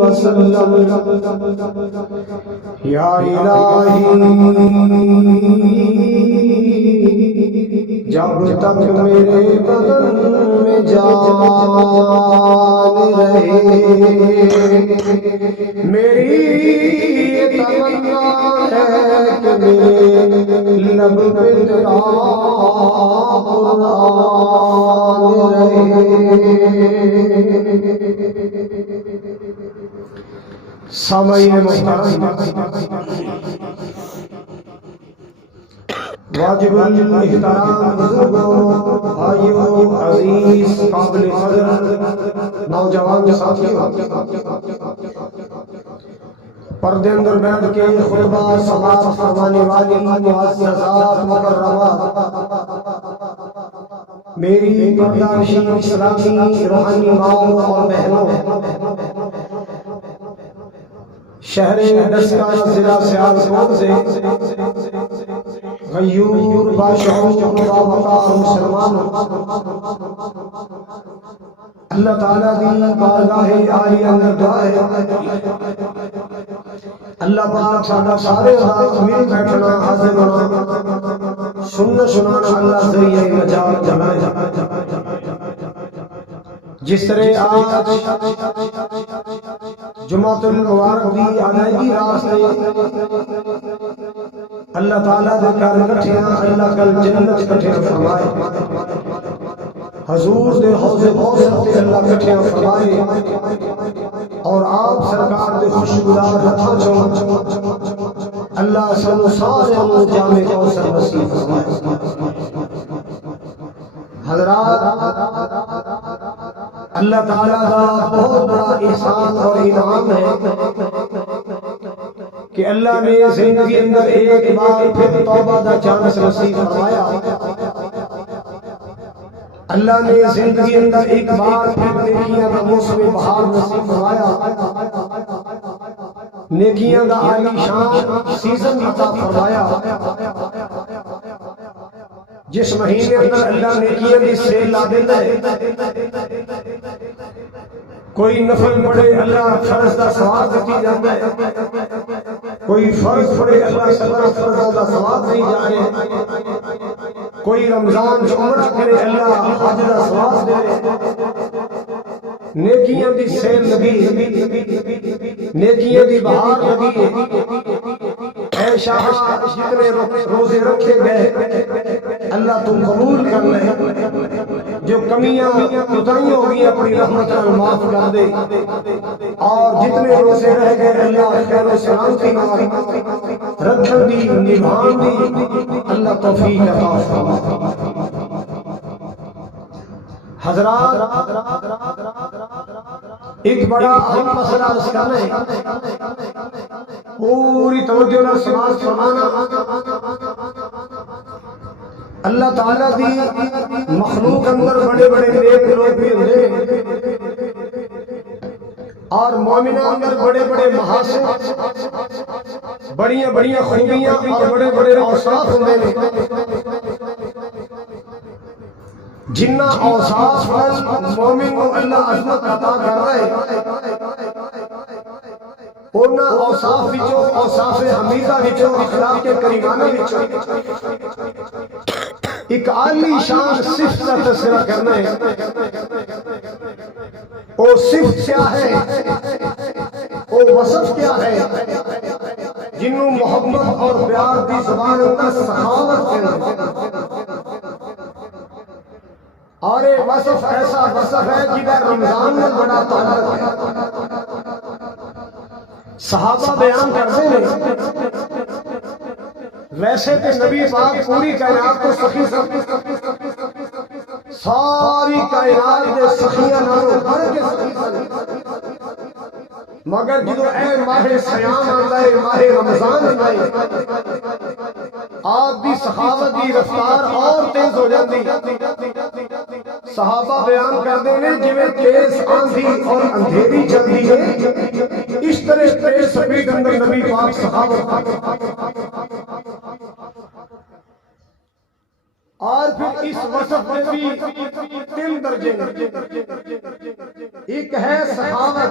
وسلم یا الہی جب تک میرے بدن میں جان رہے میری تمنا ہے کہ میرے لب پہ تیرا قرآن رہے۔ سامعین محترم، واجب الاحترام بزرگوں، بھائیوں، عزیز، قابل قدر نوجوان ساتھیوں، پردے اندر بیٹھ کے خطبہ سماعت فرمانے والی معززات مکرمات، میری پردہ نشین اسلامی روحانی ماؤں اور بہنوں، شہر ڈسکا ضلع سیالکوٹ سے غیور باشعور باوقار مسلمانوں، اللہ تعالیٰ دی بارگاہ عالی اندر دعا ہے اللہ پاک ساڈا سارے رات مل بیٹھنا حاضر ہونا سننا سنانا اللہ ذریعہ نجات بنائے۔ جس طرح آج جمعۃ المبارک دی ادائیگی راستے اللہ تعالیٰ دے گھر کٹھیاں اللہ کل جنت کٹھیاں فرمائے، حضور دے حوض کوثر تے اللہ کٹھیاں فرمائے، اور آپ سرکار دے خوشگوار ہتھاں چوں اللہ سانو سارے نوں جامع کوثر نصیب فرمائے۔ حضرات، اللہ تعالیٰ کا بہت بڑا احسان اور انعام ہے کہ اللہ نے زندگی اندر ایک بار پھر توبہ دا چانس نصیب فرمایا، اللہ نے زندگی اندر ایک بار پھر نیکیاں دا موسم بہار نصیب فرمایا، نیکیاں دا عالی شان سیزن عطا فرمایا۔ جس مہینے اندر اللہ نیکیاں دی سیل لا دیتا ہے، کوئی نفل پڑھے اللہ فرض دا ثواب دیتی جاتا ہے، کوئی فرض پڑھے اللہ 17 فرضوں دا ثواب نہیں جائے، کوئی رمضان جو عمر کرے اللہ حج دا ثواب دے، نیکیاں دی سیل لگی، نیکیاں دی بہار لگی۔ اے شاہ جتنے روزے رکھے گئے اللہ تم قبول کر لے، جو کمیاں کوتاہیاں ہو گئی اپنی رحمت سے معاف کر دے، اور جتنے روزے رہ گئے اللہ خیر و سلامتی رکھن دی نبھان دی اللہ توفیق عطا فرمائے۔ حضرات، ایک بڑا اہم مسئلہ عرض کرنا ہے، پوری توجہ نال سماعت فرمانا۔ اللہ تعالیٰ دی مخلوق اندر بڑے بڑے نیک لوگ بھی ہوندے، اور مومنہ اندر بڑے بڑے محاسن، بڑیاں بڑیاں خوبیاں اور بڑے بڑے اوصاف ہوندے نے۔ جنہ اوصاف پر مومن کو اللہ عظمت عطا کر رہے، انہاں اوصاف وچوں اوصاف حمیدہ وچوں اخلاق کریمانہ وچوں ایک عالی شان صفت کا تذکرہ کرنا ہے۔ وہ صفت کیا ہے، وہ وصف کیا ہے، جنہوں محبت اور پیار دی زبان اندر سخاوت کہتے ہیں، اور یہ وصف ایسا وصف ہے جدھر رمضان میں بڑا تعلق ہے۔ صحابہ بیان کرتے ہیں ویسے تو نبی پاک پوری کائنات کو سخی ساری کائنات دے سخیاں نالوں بڑھ کے سخی سن، مگر جدو اے ماہ سیام آتا ہے، ماہ رمضان آتا ہے، آپ دی سخاوت دی رفتار اور تیز ہو جاتی۔ صحابہ بیان کرتے ہیں جویں تیز آندھی اور اندھیری چلتی ہے، اس طرح تیز سپیڈ اندر نبی پاک سخاوت، اور پھر اس وصف میں بھی 3 درجے، ایک ہے سخاوت،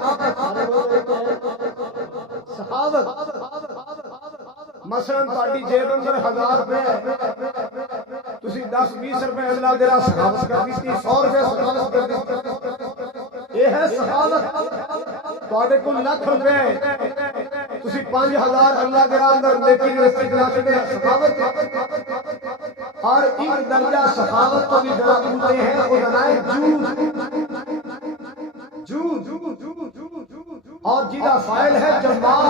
مثلا تہاڈی جیب اندر 1000 روپے ہے، تسی 10-20 روپے اللہ دے راہ سخاوت کر دیتی، 100 روپے سخاوت کر دیتی، یہ ہے سخاوت۔ تہاڈے کول لاکھ روپے ہے، تسی 5000 اللہ دے راہ اندر نیکی دے رستے چلا کے سخاوت۔ اور ایک درجہ سخاوت تو بھی ذرا اونچے ہیں، وہ بنائے جود اور جیدہ فائل ہے جمال۔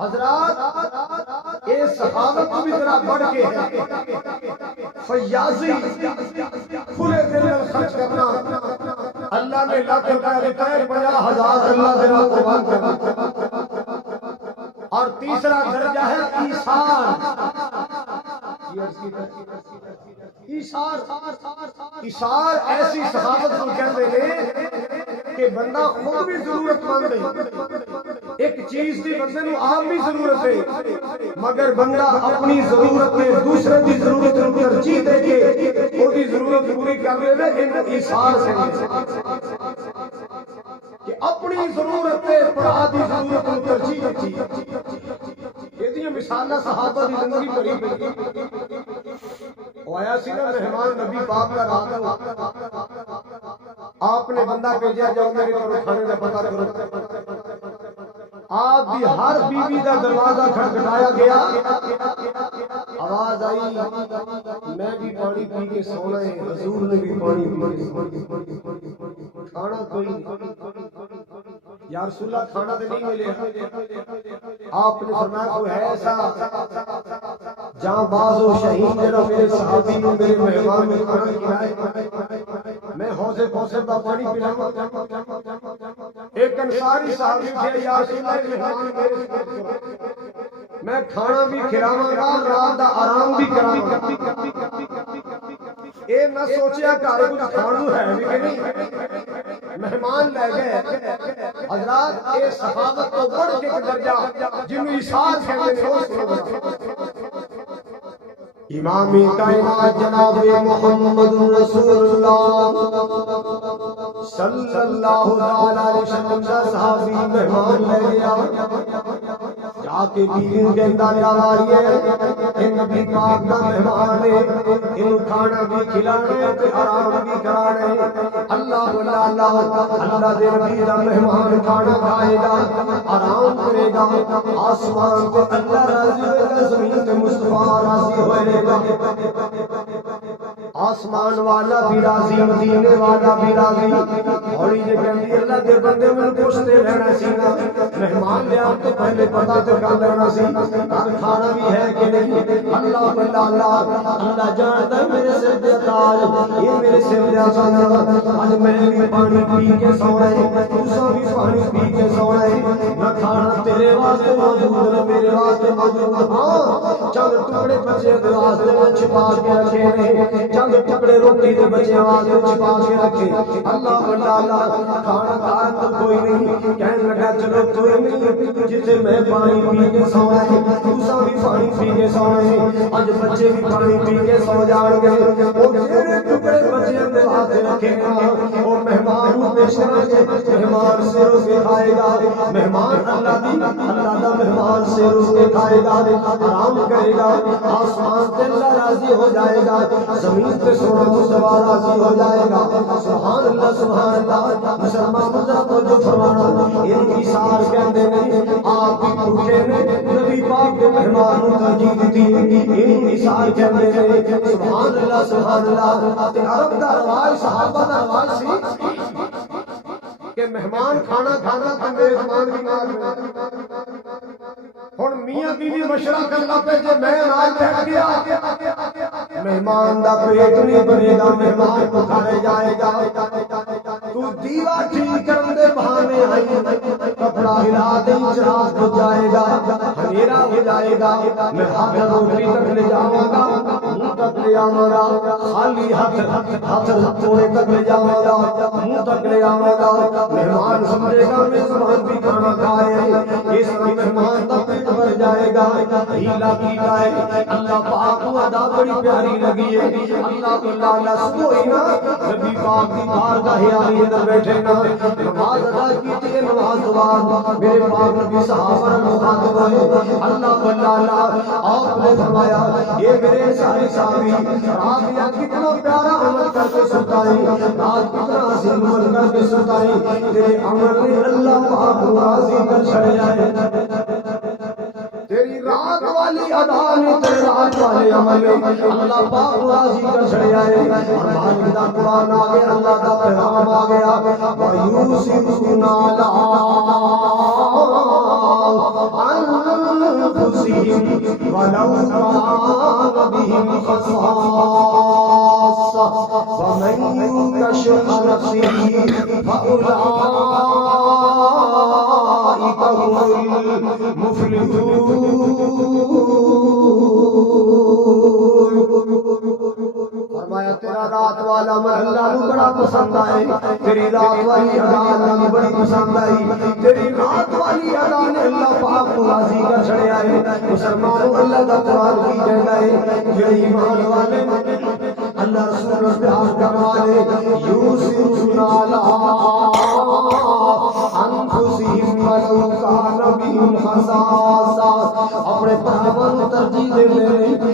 حضرات یہ سخاوت تو بھی ذرا بڑھ کے ہے، فیاضی کھلے دل میں خرچ کرنا۔ اللہ نے لاکھ روپے دیتا ہے، 50,000 اللہ دے راہ قربان کرنا۔ اور تیسرا درجہ ہے ایثار۔ ایثار ایسی سخاوت کو کہتے ہیں کہ بندہ خود بھی ضرورت مند ہے، ایک چیز کی بندے نو آپ بھی ضرورت ہے، مگر بندہ اپنی ضرورت میں دوسرے کی ضرورت کو ترجیح دے کے وہ کی ضرورت پوری کر لے، ان ایثار سے کہ اپنی ضرورت پہ پڑھا دی ضرورت کو ترجیح دیتی۔ یہ مثالیں صحابہ دی زندگی بھری پئی۔ آیا سی نا مہمان نبی پاک کا رات کو، آپ نے بندہ بھیجا جاؤ میرے گھر کھانے کا پتہ کرو۔ آپ بھی ہر بیوی کا دروازہ کھٹکھٹایا گیا، آواز آئی میں بھی پانی پی کے سونا ہے، حضور نے بھی پانی پی کے کھانا کوئی یا رسول اللہ کھانا تو نہیں ملے۔ آپ نے فرمایا کوئی ہے ایسا جہاں باز و شہید جڑا میرے صحابی نے میرے مہمان میں کھانا کھلائے، میں حوضے کا پانی پلاؤں۔ ایک انصاری صحابی تھے، یا رسول اللہ مہمان میرے میں کھانا بھی کھلاواں گا، رات دا آرام بھی کراواں گا۔ اے نہ سوچیا گھر کچھ کھانو ہے بھی کہ نہیں، مہمان لے گئے۔ حضرات اے سخاوت تو بڑھ کے درجہ جنہوں ایثار کہتے ہیں وہ سنو۔ امام کائنات جناب محمد رسول اللہ صلی اللہ علیہ وسلم کا صحابی مہمان لے گیا، جا کے بیوی کے اندر آواری ہے، اے نبی پاک کا مہمان ہے، انہوں کھانا بھی کھلانے تے آرام بھی کرانے۔ اللہ اللہ دے نبی دا مہمان کھانا کھائے گا، آرام کرے گا، آسمان تے اللہ راضی ہوئے گا، زمین تے مصطفیٰ راضی ہوئے گا۔ آسمان والا بھی راضی، مدینے والا بھی راضی۔ ہولی جے کہندی اللہ دے بندے میں پوچھتے رہنا سی نا، مہمان لے آن تو پہلے پتہ تے کر لینا سی کھانا بھی ہے کہ نہیں۔ اللہ اللہ جانتا ہے میرے سر پہ تاج، یہ میرے سر پہ آسان، آج میں بھی پانی پی کے سونا ہے، تساں بھی پانی پی کے سونا ہے، نہ کھانا تیرے واسطے موجود نہ میرے واسطے موجود۔ ہاں چند ٹکڑے بچے دے واسطے میں چھپا کے رکھے نے، چند ٹکڑے روٹی دے بچے واسطے چھپا کے رکھے۔ اللہ کھانا کھایا تو کوئی نہیں، کہنے لگا چلو کوئی نہیں، جتنے میں پانی پی کے سونا ہے تساں بھی پانی پی کے سونا ہے، اج بچے بھی پانی پی کے سو جان گے۔ وہ جڑے ٹکڑے بچے دے واسطے رکھے نا وہ مہمان نوں پیش کریں گے، مہمان سے روز کے کھائے گا، مہمان اللہ دا مہمان سے روز کے کھائے گا، آرام کرے گا، آسمان تے اللہ راضی ہو جائے گا، زمین تے سونا مصطفیٰ راضی ہو جائے گا۔ سبحان اللہ سبحان اللہ۔ مسلمان ذرا توجہ فرمانا، ان ایثار کہندے نے آپ بھی بھوکے نے نبی پاک کے مہمان نوں ترجیح دتی، ان ایثار کہندے نے سبحان اللہ سبحان اللہ۔ تے عرب دا رواج، صحابہ دا رواج سی کہ مہمان کھانا کھانا تے میزبان بھی نال ہن میاں بیوی مشورہ کرنا پہ جے میں نال بیٹھ گیا مہمان دا پیٹ نہیں بنے گا، مہمان بخارے جائے گا۔ تو دیوا ٹھیک کرن دے بہانے آئی، کپڑا ہلا دے چراغ بجھ جائے گا، اندھیرا ہو جائے گا، میں ہاتھ روٹی تک لے جاواں گا، منہ تک لے آواں گا، خالی ہاتھ تھوڑے تک لے جاواں گا، منہ تک لے آواں گا۔ مہمان سمجھے گا میزبان بھی کھانا کھائے، اس مہمان دا پیٹ بھر جائے گا۔ ہیلا کیتا ہے اللہ پاک کو ادا بڑی پیاری لگی ہے۔ اللہ سوئی نا نبی پاک دی بارگاہ عالی اندر بیٹھے نا، نماز ادا کیتی ہے، نماز تو تو بعد میرے پاک نبی صحابہ نے مخاطب ہوئے اللہ اللہ آپ نے فرمایا یہ میرے سارے صحابی رات یا کتنا پیارا عمل کر کے سنتا ہے رات کتنا عظیم عمل کر کے سنتا ہے تیرے عمل نے اللہ پاک راضی کر چھڑیا ہے تیری رات والی ادا نے تیرے رات والے عمل اللہ پاک راضی کر چھڑیا ہے اور مالک دا قرآن آ گیا اللہ دا پیغام آ گیا وَيُوسِفُونَ أنفسهم ولو كان بهم خصاصة ومن يوق شح نفسه فأولئك هم المفلحون فرمایا تیرا رات والا عمل اللہ نو بڑا پسند آئے تیری رات والی ادا اللہ نو بڑی پسند آئی تیری رات والی ادا نے اللہ پاک کو راضی کر چھڑے آئے مسلمانوں اللہ کا قرآن کی جگہ ہے یہ ایمان والے اللہ رسول پیار کروانے یوسفون علی انفسہم ولو کان بہم خصاصہ اپنے پراوان ترجیح دے لے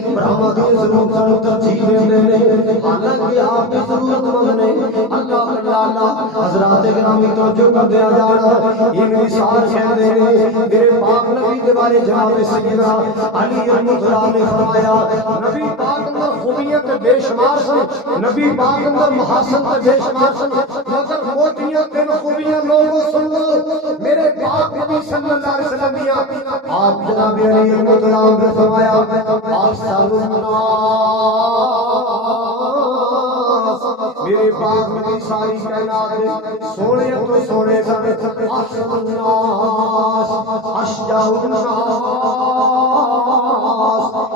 پراوان کی ضرورت ترجیح دے لے حالانکہ آپ کی ضرورت مند نے اللہ اللہ حضرات گرامی توجہ کر دیا جانا یہ مثال کہتے ہیں میرے پاک نبی کے بارے جناب سیدنا علی المطلع نے فرمایا نبی پاک اندر خوبیت بے شمار سن نبی پاک اندر محاسن بے شمار سن مگر موٹیاں تین خوبیاں لوگوں سن لو میرے پاک نبی صلی اللہ علیہ وسلم آپ جناب علی المطلع نے فرمایا آپ میرے پاک نبی ساری کائنات سونے تو سونے سن احسن الناس اشجع الناس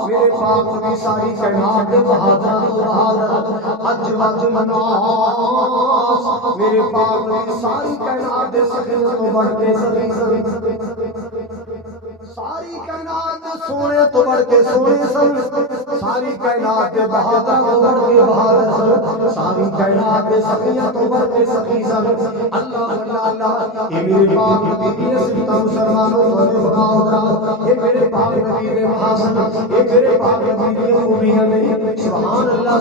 میرے پاک نبی ساری کائنات بہادر تو بہادر اجود الناس میرے پاک نبی ساری کائنات سخی تو بڑھ کے سخی ساری کائنات سونے تو بڑھ کے سونے سن ساری کائنات بہادر تو بڑھ کے بہادر سن ساری کائنات سخیاں تو بڑھ کے سخی سن اللہ اللہ یہ میرے پاک نبی کی سیدھا مسلمانوں تو بناؤ یہ میرے پاک نبی کے محاسن یہ میرے پاک نبی کی خوبیاں نے سبحان اللہ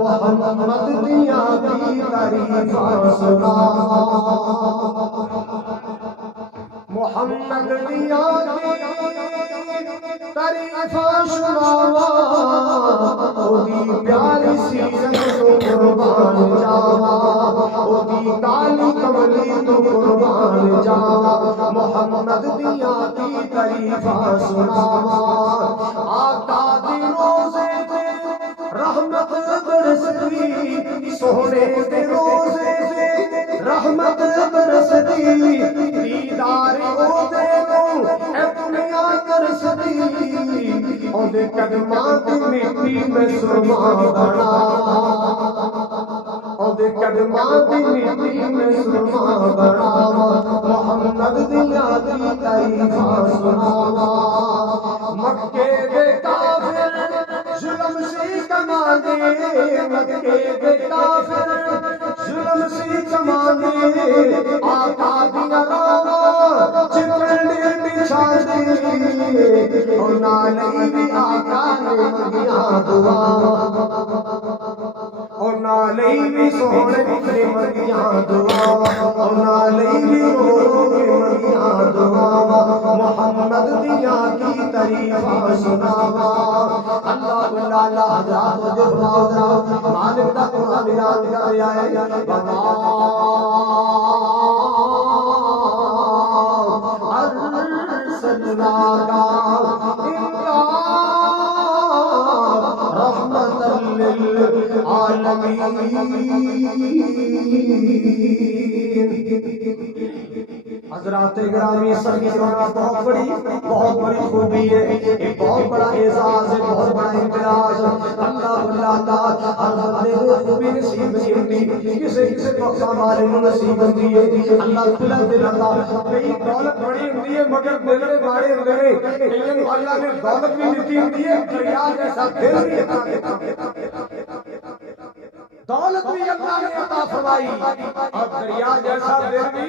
محمد دیا کی تعریف سنا محمد دیا کی تعریف سناوا اودی پیاری سی تو قربان جاوا اودی کالی کملی تو قربان جاوا محمد دیا کی تعریف سناوا آقا دی روزے تے رحمت برستی سونے دے روزے تے رحمت برستی دیدار او دے نو اے دنیا کرستی او دے قدماں تے مٹی میں سرما بنا او دے قدماں تے مٹی میں سرما بنا محمد دیا دی تعریف سناوا مکے دے کافر ظلم سی کمانے مکے دے کافر ظلم سی کمانے آقا دیا راوا چکڑے بچھا دے اور نالی بھی آقا نے منگیا دعا اور نالی بھی سونے نے منگیا دعا اور نالی بھی رو کے منگیا دعا محمد دیا کی تعریف سناوا اللہ اللہ حضرات جو بلاؤ مالک دا قرآن یاد کر رہا ہے ارسلناک الا رحمت للعالمین حضرات گرامی سبھی ہونا بہت بڑی خوبی ہے ایک بہت بڑا اعزاز ہے بہت بڑا امتیاز اللہ اللہ ہر بندے کو خوبی نصیب نہیں ہوتی کسی وقت ہمارے نصیب ہوتی ہے اللہ کھلا دل اللہ کئی دولت بڑی ہوتی ہے مگر دل میں بڑے ہوتے ہیں کئی اللہ نے دولت بھی دیتی ہوتی ہے دریا جیسا دل بھی عطا دیتا دولت بھی اللہ نے عطا فرمائی اور دریا جیسا دل بھی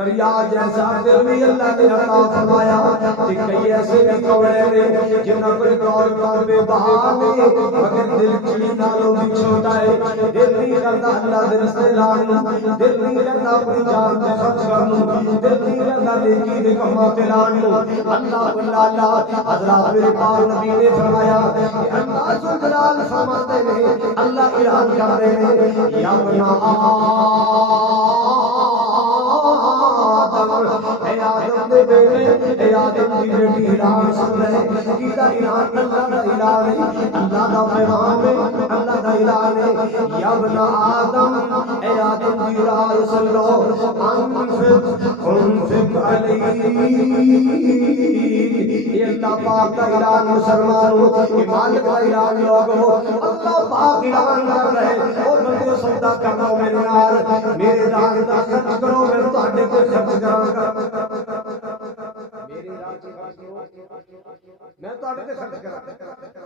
دریا جیسا دل بھی اللہ نے عطا فرمایا کہ کئی ایسے بھی کوڑے نے جنہاں کوئی دور پر بے بہا نے مگر دل چڑی نالوں بھی چھوٹا ہے دل نہیں کرتا اللہ دل سے لانوں دل نہیں کرتا اپنی جان سے خرچ کرنوں دل نہیں کرتا نیکی دے کماں پہ لانوں اللہ اللہ حضرات میرے پاک نبی نے فرمایا کہ اللہ ذوالجلال فرماتے ہیں اللہ اعلان کرتے ہیں یا بنا اے آدم دے بیٹے اے آدم دی بیٹی اعلان سن رہے کیتا اعلان اللہ دا اعلان ہے اللہ دا پیغام ہے اللہ دا اعلان ہے یا بنا آدم اے آدم دی اعلان سن لو انفق علیہ یہ اللہ پاک کا اعلان مسلمانوں کہ مالک کا اعلان لوگوں اللہ پاک اعلان کر رہے اور بندے سودا کرنا میرے نال میرے راہ دا خرچ کرو میں تہاڈے تے خرچ کراں گا میرے راہ تے خرچ کرو میں تہاڈے تے خرچ کراں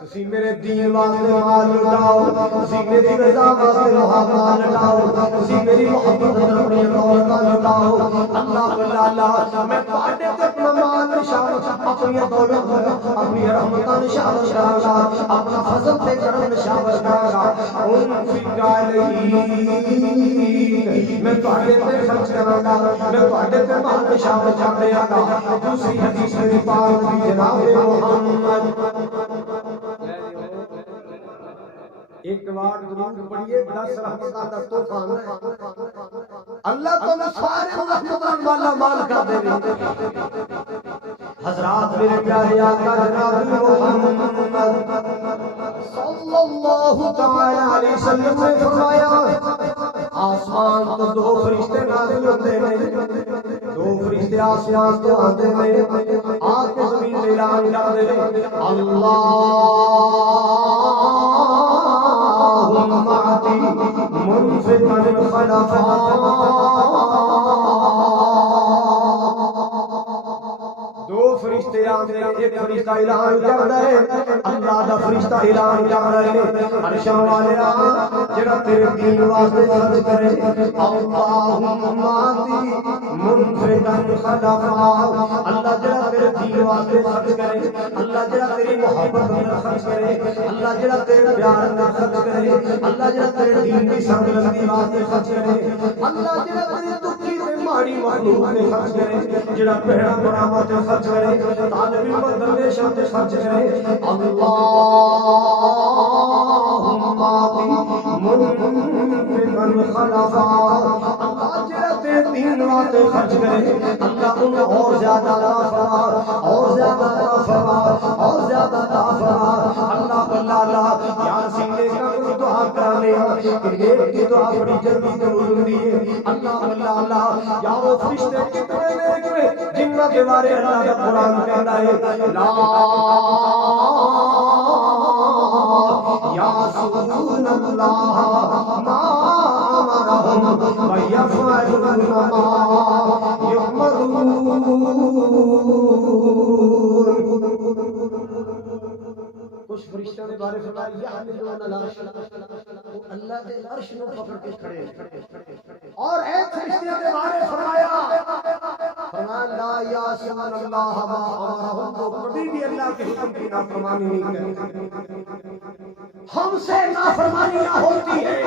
تسی میرے دین واسطے مال لٹاؤ تسی میری رضا واسطے مال لٹاؤ تسی میری محبت تے اپنی دولت لٹاؤ اللہ اللہ میں تہاڈے تے اپنا مال نشان اپنی دولت اپنی رحمت نشان کراں گا اپنا فضل تے کرم نشان کراں گا انفق علیہ میں تہاڈے تے خرچ کراں گا میں تہاڈے تے مال نشان کراں گا دوسری حدیث میری پاک نبی جناب محمد ایک بار درود پڑھیے 10 رحمتاں دا طوفان ہے اللہ تعالی سارے رحمتاں والا مال کر دے حضرات میرے پیارے آقا جناب محمد صلی اللہ تعالی علیہ وسلم نے فرمایا آسمان تو 2 فرشتے نازل ہوتے ہیں 2 فرشتے آسمان تو آتے ہیں آ کے زمین پہ اعلان کرتے ہیں اللہم اعطی منفقا خلفا فرشتے آتے ہیں ایک فرشتہ اعلان کرتا ہے اللہ دا فرشتہ اعلان کرتا ہے عرشاں والیا جڑا تیرے دین واسطے خرچ کرے اللہم آتی منفقا خلفا اللہ جڑا تیرے دین واسطے خرچ کرے اللہ جڑا تیری محبت میں خرچ کرے اللہ جڑا تیرے پیار میں خرچ کرے اللہ جڑا تیرے دین کی سربلندی واسطے خرچ کرے اللہ جڑا تیرے دکھی تے ماڑی مخلوق تے خرچ کرے جڑا بہنا بڑا تے خرچ کرے طالب علم درویشاں تے خرچ کرے اللہم آتی منفقا خلفا اللہ جڑا تیرے دین واسطے خرچ کرے اللہ انہیں اور زیادہ عطا فرما اور زیادہ عطا فرما اور زیادہ عطا فرما اللہ اللہ یا سینے کا کوئی دعا کرانے کہ ایک کی دعا بڑی جلدی قبول ہوتی ہے اللہ اللہ یا وہ فرشتے کتنے نیک میں جنہ کے بارے اللہ کا قرآن کہتا ہے لا یعصون اللہ ما امرهم ویفعلون ما یؤمرون کچھ فرشتوں کے بارے فرمایا یحملون العرش وہ اللہ کے عرش کو پکڑ کے کھڑے اور ایک فرشتے کے بارے فرمایا لا یعصون اللہ ما امرهم وہ کبھی بھی اللہ کے حکم کی نافرمانی نہیں کرتے ہم سے نافرمانیاں ہوتی ہیں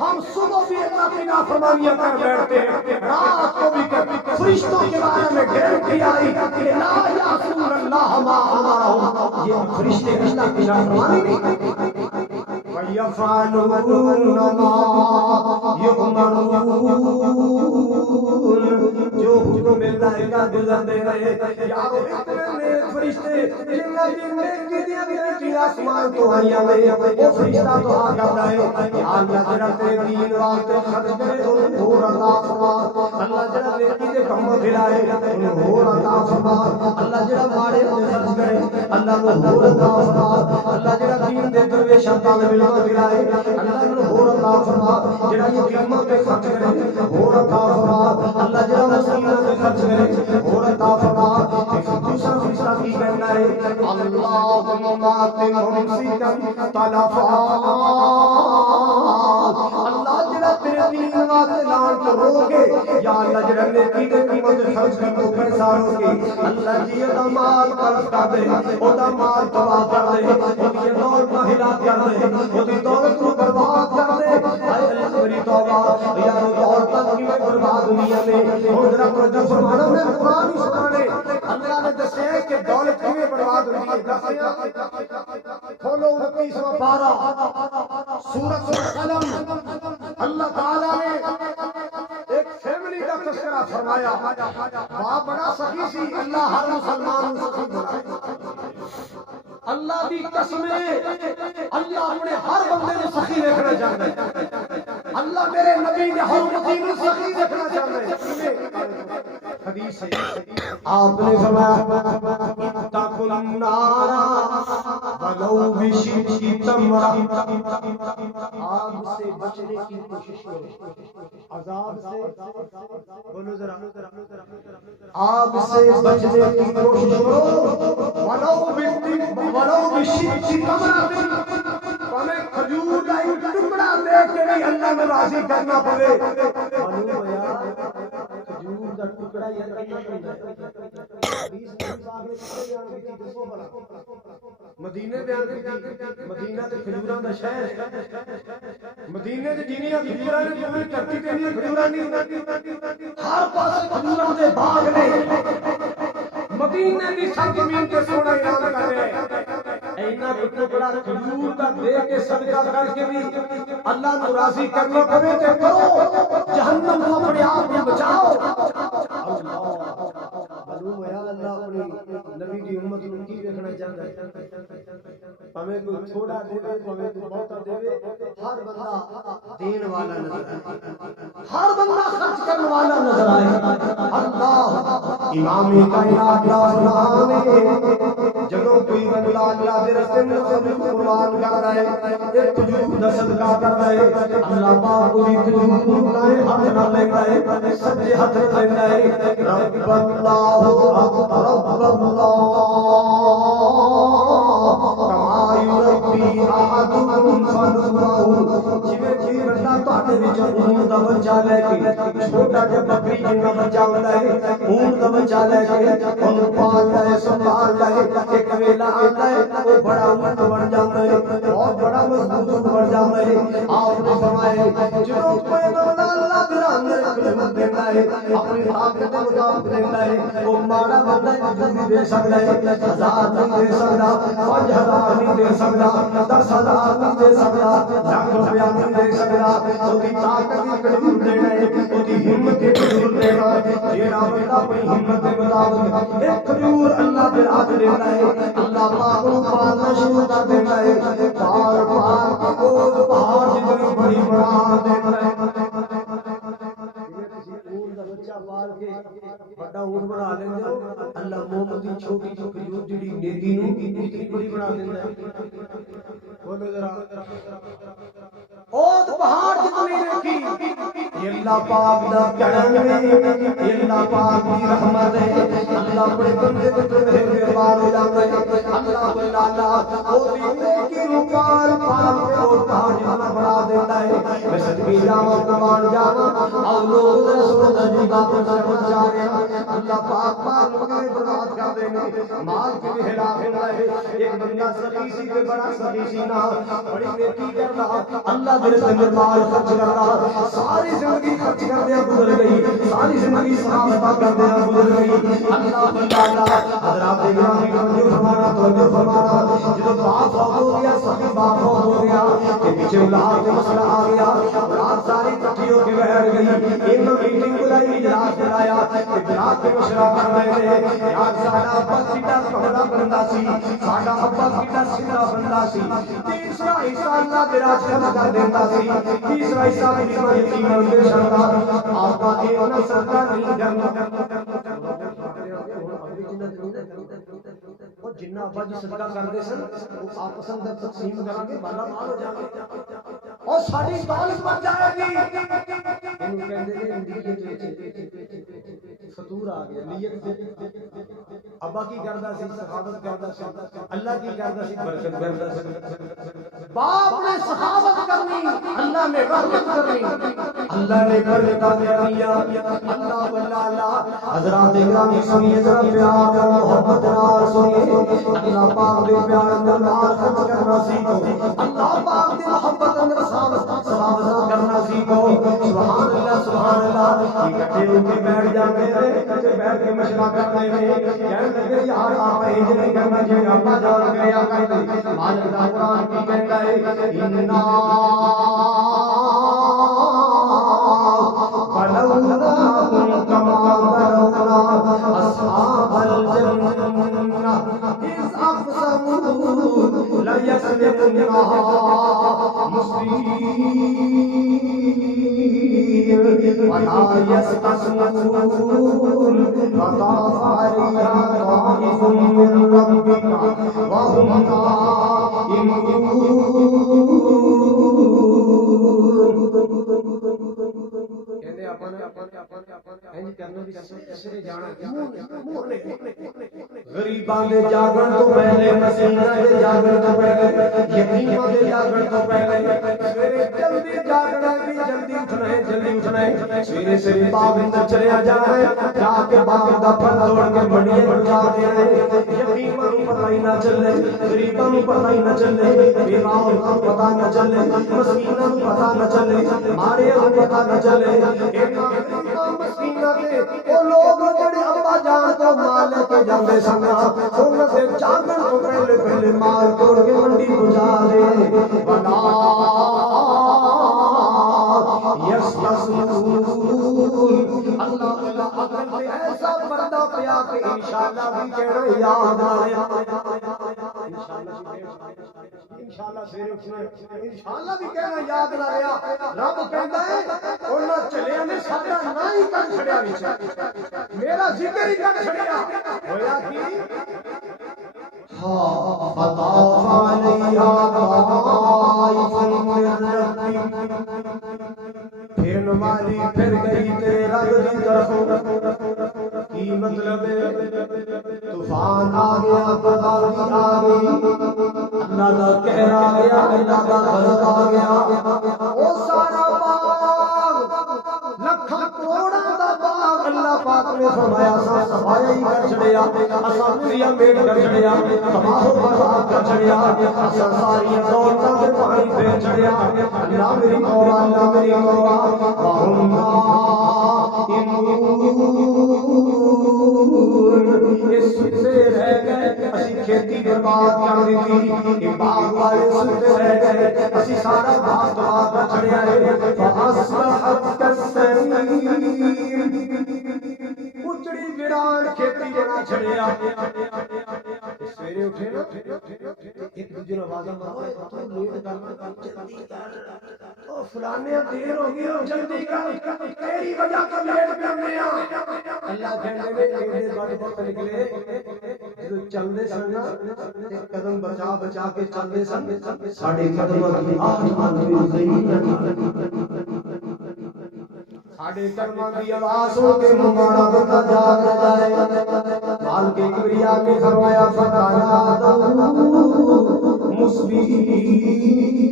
ہم صبح بھی اللہ کی نافرمانیاں کر بیٹھتے ہیں رات کو بھی کر فرشتوں کے بارے میں گارنٹی آئی کہ لا یعصون اللہ ما امرهم یہ فرشتے اللہ کی نافرمانی نہیں کرتے وَيَفْعَلُونَ مَا يُؤْمَرُونَ جو حکم ملائکہ گزرتے رہے یارو اتنے نیک فرشتے جنہ کی نیکی دیا نیکی آسمان تو آئیاں میں وہ فرشتہ دعا کرتا ہے یا اللہ جڑا تیرے دین واسطے خرچ کرے انہیں ہور عطا فرما اللہ جڑا نیکی دے کم کھلائے انہیں ہور عطا فرما اللہ جڑا ماڑے تے خرچ کرے اللہ کو ہور عطا فرما اللہ جڑا دین دے درویشاں طالب علم کھلائے اللہ کو ہور عطا فرما جڑا یتیماں تے خرچ کرے ہور عطا فرما اللہ جڑا مسکیناں تے خرچ کرے ہور عطا فرما دوسرا فرشتہ کی کہنا ہے اللہم آت ممسکا طلفا اللہ آخرت تیرے دین واسطے لان تو رو کے یا اللہ جڑا نیکی دے کماں تے خرچ کر تو پیسہ رو کے اللہ جی دا مال خرچ کر دے او دا مال تباہ کر دے او دی دولت ہلاک کر دے او دی دولت کو برباد کر دے اے اللہ میری توبہ یار دولت کیویں برباد دنیا میں ہن ذرا توجہ فرمانا میں قرآن ہی سنانے اللہ نے دسیا کہ دولت کیویں برباد ہوندی ہے دسیا کھولو 29واں پارہ سورۃ القلم اللہ تعالی نے ایک فیملی کا تذکرہ فرمایا باپ بڑا سخی سی اللہ ہر مسلمان کو سخی بنائے اللہ دی قسم اللہ اپنے ہر بندے کو سخی دیکھنا چاہتا ہے اللہ میرے نبی نے ہر امتی کو سخی دیکھنا چاہتا ہے حدیث ہے آپ نے فرمایا اتقوا النار ولو بشق تمرہ آگ سے بچنے کی کوشش کرو عذاب سے بولو ذرا آگ سے بچنے کی کوشش کرو ولو بشق تمرہ ہمیں کھجور کا ایک ٹکڑا دے کے بھی اللہ میں راضی کرنا پڑے معلوم ہے یار کھجور کا ٹکڑا یہ مدینے بیان کی مدینہ تے کھجوراں دا شہر مدینے تے جنیاں کھجوراں نے پوری دھرتی تے نہیں کھجوراں نہیں ہر پاسے کھجوراں دے باغ نے مدینے دی سرزمین تے سونا اعلان کر رہے ہیں اینا ٹکڑا کھجور کا دے کے صدقہ کر کے بھی اللہ کو راضی کرنا پڑے تے کرو جہنم کو اپنے آپ میں بچاؤ اللہ معلوم ہے اللہ اپنی نبی دی امت کو کی دیکھنا چاہتا ہے ہمیں کوئی تھوڑا دے ہمیں کوئی بہت دے ہر بندہ دین والا نظر آئے ہر بندہ خرچ کرنے والا نظر آئے اللہ امام کائنات جب کوئی بندہ اللہ دے راستے میں قربان کر رہا ہے ایک کھجور دا صدقہ کر رہا ہے اللہ پاک کوئی کھجور لائے ہاتھ نہ لینا ہے سجے ہاتھ لینا ہے رب اللہ رب اللہ کما یربی احدکم فنفرہ جویں جی بندہ تواڈے وچ اونٹ دا بچہ لے کے چھوٹا جہا بکری جنہ بچہ ہوندا ہے اونٹ دا بچہ لے کے اونوں پالدا ہے سنبھالدا ہے ایک ویلا آندا ہے وہ بڑا اونٹ بن جاندا ہے بہت بڑا مضبوط بن جاندا ہے آپ نے فرمایا جدوں کوئی بندہ اللہ دے راہ خدمت دیندا ہے اپنی طاقت دے مطابق دیندا ہے وہ ماڑا بندہ نہیں دے سکدا ہے 1000 نہیں دے سکدا 5000 نہیں دے سکدا 10000 نہیں دے سکدا لاکھ روپیہ نہیں دے سکدا او دی طاقت دی کھجور دینا ہے او دی ہمت دی کھجور دینا ہے جیڑا بندہ اپنی ہمت دے مطابق ایک کھجور اللہ دے راہ دینا ہے اللہ پاک کو پالنا شروع کر دیتا ہے پار پار کو پہاڑ جتنی بڑی بنا دیتا ہے پال کے بڑا اونٹ بنا لیندے ہو اللہ محمد دی چھوٹی جو کھجور جڑی نیکی نو اتنی بڑی بنا دیندا ہے بولو ذرا اوت پہاڑ جتنی نیکی یہ اللہ پاک دا کرم ہے یہ اللہ پاک دی رحمت ہے اللہ اپنے بندے تے مہربان ہو جاندا ہے اللہ تعالی او دی نیکی نو پال پال کے او پہاڑ جتنا بنا دیندا ہے میں صدقے جاواں قربان جاواں او لوگ رسول دی بات پہنچا رہے ہیں اللہ پاک مال مگر برباد کر دیں گے مال کی بھی ہلاک ہوتا ہے ایک بندہ سخی سی کے بڑا سخی سی نہ بڑی نیکی کرتا اللہ دل سے مال خرچ کرتا ساری زندگی خرچ کرتے گزر گئی ساری زندگی صحابہ کرتے گزر گئی اللہ تعالی حضرات گرامی توجہ فرمانا توجہ فرمانا جب باپ فوت ہو گیا سخی باپ فوت ہو گیا کہ پیچھے اولاد کا مسئلہ آ گیا اولاد ساری اکٹھی ہو کے بیٹھ گئی ایک میٹنگ بلائی اجلاس بلایا اجلاس کے مشورہ کر رہے تھے یار ساڈا ابا کیڈا سوہنا بندہ سی ساڈا ابا کیڈا سیدھا بندہ سی تیسرا حصہ اللہ دے راہ خرچ کر دیندا سی تیسرا حصہ یتیماں یتیماں دے چھڑدا آپا اے انہاں صدقہ نہیں کرنا اور جنہ ابا جی صدقہ کردے سن وہ آپس اندر تقسیم کران گے مالا مال ہو جان گے اور ساڈی دولت بچ جائے گی اینو کہندے نے انڈیکیٹر فطور آ گیا نیت سے ابا کی کردا سی سخاوت کردا سی اللہ کی کردا سی برکت کردا سی باپ نے سخاوت کرنی اللہ نے برکت کرنی اللہ نے برکت کرنی اللہ واللہ حضرات گرامی سنیے ذرا پیار اور محبت نال سنیے اللہ پاک دے پیار نال خرچ کرنا سیکھو اللہ پاک دی محبت اندر ثواب کرنا سیکھو سبحان اللہ اکٹھے ہو کے بیٹھ جاتے ہیں اکٹھے بیٹھ کے مشورہ کرتے ہیں کہنے لگے یار آپ انج نہیں کرنا جی اللہ جان گیا کہتے مالک دا قرآن کی کہتا ہے اننا بلوناکم کما بلونا اصحاب الجنہ اذ اقسموا لیسلمنها مسلمین ولا يستسلمون فطاف عليها طائف من ربك وهم نائمون کہتے اپن کرنا بھی کسے جانا غریباں دے جاگن تو پہلے مسیحاں دے جاگن تو پہلے یتیماں دے جاگن تو پہلے سویرے جلدی جاگنا بھی جلدی اٹھنا ہے سویرے سے باغ اندر چلیا جانا ہے جا کے باغ دا پھل توڑ کے منڈیاں پہنچا دینا ہے یتیماں نوں پتہ ہی نہ چلے غریباں نوں پتہ ہی نہ چلے بیواؤں نوں پتہ نہ چلے مسکیناں نوں پتہ نہ چلے ماڑیاں نوں پتہ نہ چلے مسکیناں تے او لوگ جڑے ابا جان تو مال لے کے جاندے سن انہاں دے جاگن تو پہلے مال توڑ کے منڈی پہنچا دے بنا یسلسون اللہ اللہ اگر تے ایسا بندہ پیا کہ انشاءاللہ بھی کہنا یاد آئے انشاءاللہ سویرے اٹھنا انشاءاللہ بھی کہنا یاد نہ رہیا رب کہندا ہے انہاں چلیاں نے ساڈا نہ ہی کر چھڑیا وچ میرا ذکر ہی کر چھڑیا ہویا کی فطاف علیہا طائف من ربک پھر نمازی پھر گئی تیرے رب کی طرف کی مطلب طوفان آ گیا تباہی آ گئی اللہ کا قہر آ گیا اللہ کا غضب آ گیا وہ سارا باغ لکھاں کروڑاں دا باغ اللہ پاک نے فرمایا سا صفائی ہی کر چھڑیا اساں پوریا میٹ کر چھڑیا تباہ و برباد کر چھڑیا اساں ساری دولتاں تے پانی پھیر چھڑیا اللہ میری توبہ اللہ میری توبہ وہم اس سے رہ گئے اسی کھیتی برباد کر دیتی یہ باغ والے ستے رہ گئے اسی سارا باغ تباہ کر چھڑیا ہے فاصبحت کالسریم اچڑی ویران کھیتی جڑی چھڑیا سویرے اٹھے نا ایک دوجے نوں آوازاں مارو تو لیٹ کر جلدی کر او فلانے دیر ہو گئی جلدی کر تیری وجہ تو لیٹ پہ ہونے اللہ کہنے میں ایڈے بڑے وقت نکلے جو چلدے سن تے قدم بچا بچا کے چلدے سن ساڈے قدماں دی آواز ساڈے قدماں دی آواز ہو کے ماڑا بندہ جاگ جائے مال کے کبریا کے فرمایا فتایا مسبحین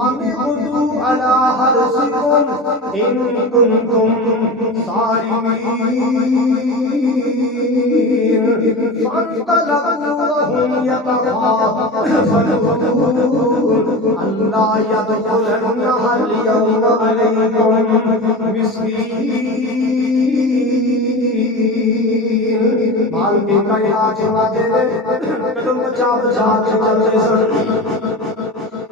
اعبدوا علی حرثکم ان کنتم صارمین فانطلقوا وهم يتخافتون الا يدخلنها اليوم عليكم مسکین مال کے کائنات چلاتے قدم بچا بچا کے چلتے سن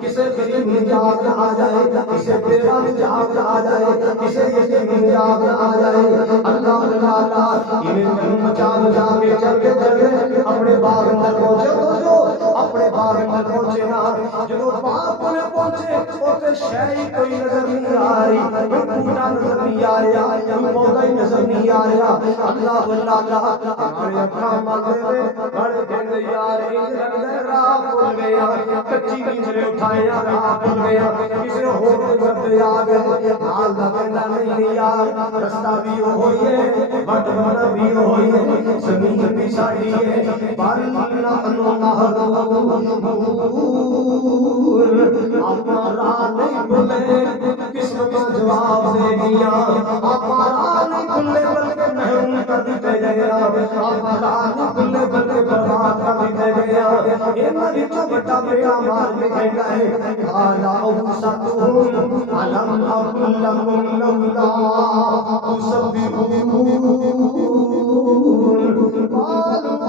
کسے غریب نجات آ جائے کسے بیوہ نجات آ جائے کسے یتیم نجات آ جائے اللہ تعالیٰ انہیں قدم بچا بچا کے چلتے چلتے اپنے باغ اندر پہنچے تو جو اپنے باغ اندر پہنچے نا جدو باغ میں پہنچے اوتے شے کوئی نظر نہیں آ رہی کوئی بوٹا نظر نہیں آ رہا کوئی پودا ہی نظر نہیں نہیں آ رہا اللہ اللہ ہمارے اکھاں ملدے نے بڑے دن یار انج لگدا راہ بھول گیا کچی نیندے اٹھایا راہ بھول گیا کسے ہور دے رب آ گئے حال دا کہندا نہیں یار رستہ بھی ہوئی ہے بٹ بنا بھی ہوئی ہے زمین بھی ساڈی ہے بل نحن محرومون اپنا راہ نہیں بھولے قسمت جواب دے گیا اپنا راہ نہیں بھولے بلکہ محروم کر دیتے گیا اپنا راہ نہیں بھولے بلکہ برباد کر دیتے گیا انہاں وچوں بڑا بیڑا مار کے کہندا ہے قالا اوسطہم الم اقل لکم لولا تسبحون قالوا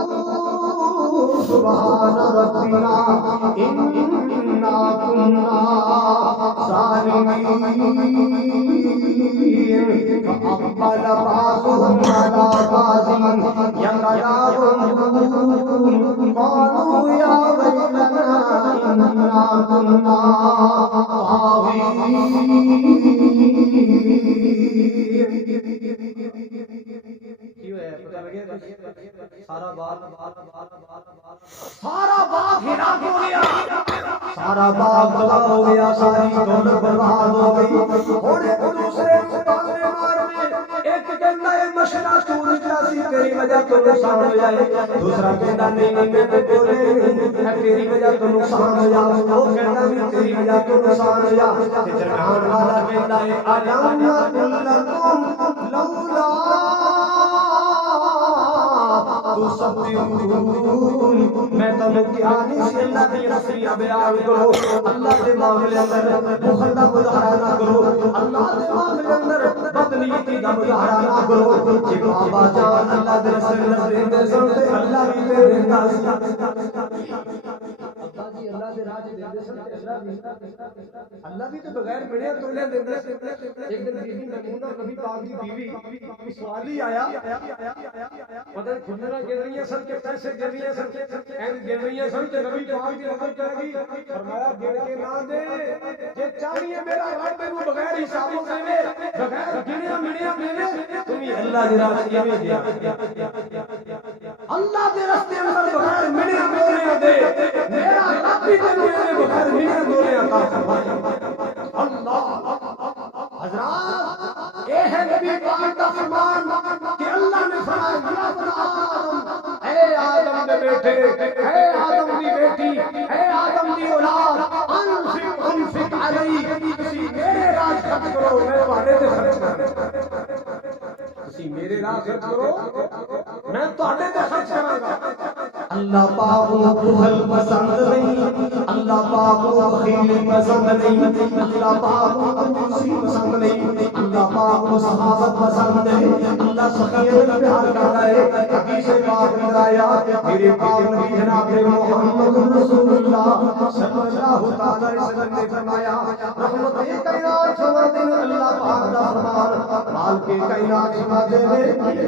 سبحان ربنا انا كنا ظالمين فأقبل بعضهم على بعض يتلاومون قالوا يا ويلنا إنا كنا سارا باغ ہلاک ہو گیا سارا باغ تباہ ہو گیا ساری دولت برباد ہو گئی ہن ایک دوسرے کو تانے مارنے ایک کہندا ہے مشرا سورج دا سی تیری وجہ تو نقصان ہو جائے دوسرا کہندا نہیں میں تے بولے نہیں ہے تیری وجہ تو نقصان ہو جا وہ کہندا بھی تیری وجہ تو نقصان ہو جا تے درمیان والا کہندا ہے الم لکم لولا تسبحون میں تمہیں کیا نہیں سی اللہ کی رسمی بیان کرو اللہ کے معاملے اندر بخل کا مظاہرہ نہ کرو اللہ کے معاملے اندر بدنیتی کا مظاہرہ نہ کرو جی بابا جان اللہ کے رسول دے سن اللہ بھی دے دیندا ابا جی اللہ دے راہ دے سن اللہ بھی تو بغیر بڑے تولے دے ایک دن بیوی میمونہ نبی پاک کی بیوی سوال ہی آیا مطلب کھلنا گر رہی ہے سر کے پیسے گر رہی ہے سر اینڈ گر رہی ہے سر کے نبی پاک کی نظر کرے گی فرمایا گر کے نہ دے یہ چاہیے میرا رب تینوں بغیر حسابوں سے دے بغیر گنیا منیا دے تمہیں اللہ دے راستے میں دیا اللہ دے راستے اندر بغیر منیا دے دے میرا رب بھی تینوں بغیر منیا دے عطا فرمائے اللہ حضرات اے ہے نبی پاک کا فرمان کہ اللہ نے فرمایا اے آدم دے بیٹے اے آدم دی بیٹی اے آدم دی اولاد انفق علی کسی میرے راہ خرچ کرو میں تواڈے تے خرچ کراں کسی میرے راہ خرچ کرو میں تواڈے تے خرچ کراں گا اللہ پاک کو بخل پسند نہیں اللہ پاک کو بخیل پسند نہیں اللہ پاک کو کنجوسی پسند نہیں اللہ پاک کو سخاوت پسند ہے اللہ سخیت میں پیار کرتا ہے حدیث پاک میں آیا میرے پاک نبی جناب محمد رسول اللہ صلی اللہ تعالی علیہ وسلم نے فرمایا رحمت کائنات فرماتے ہیں اللہ پاک کا فرمان خالق کائنات فرماتے ہیں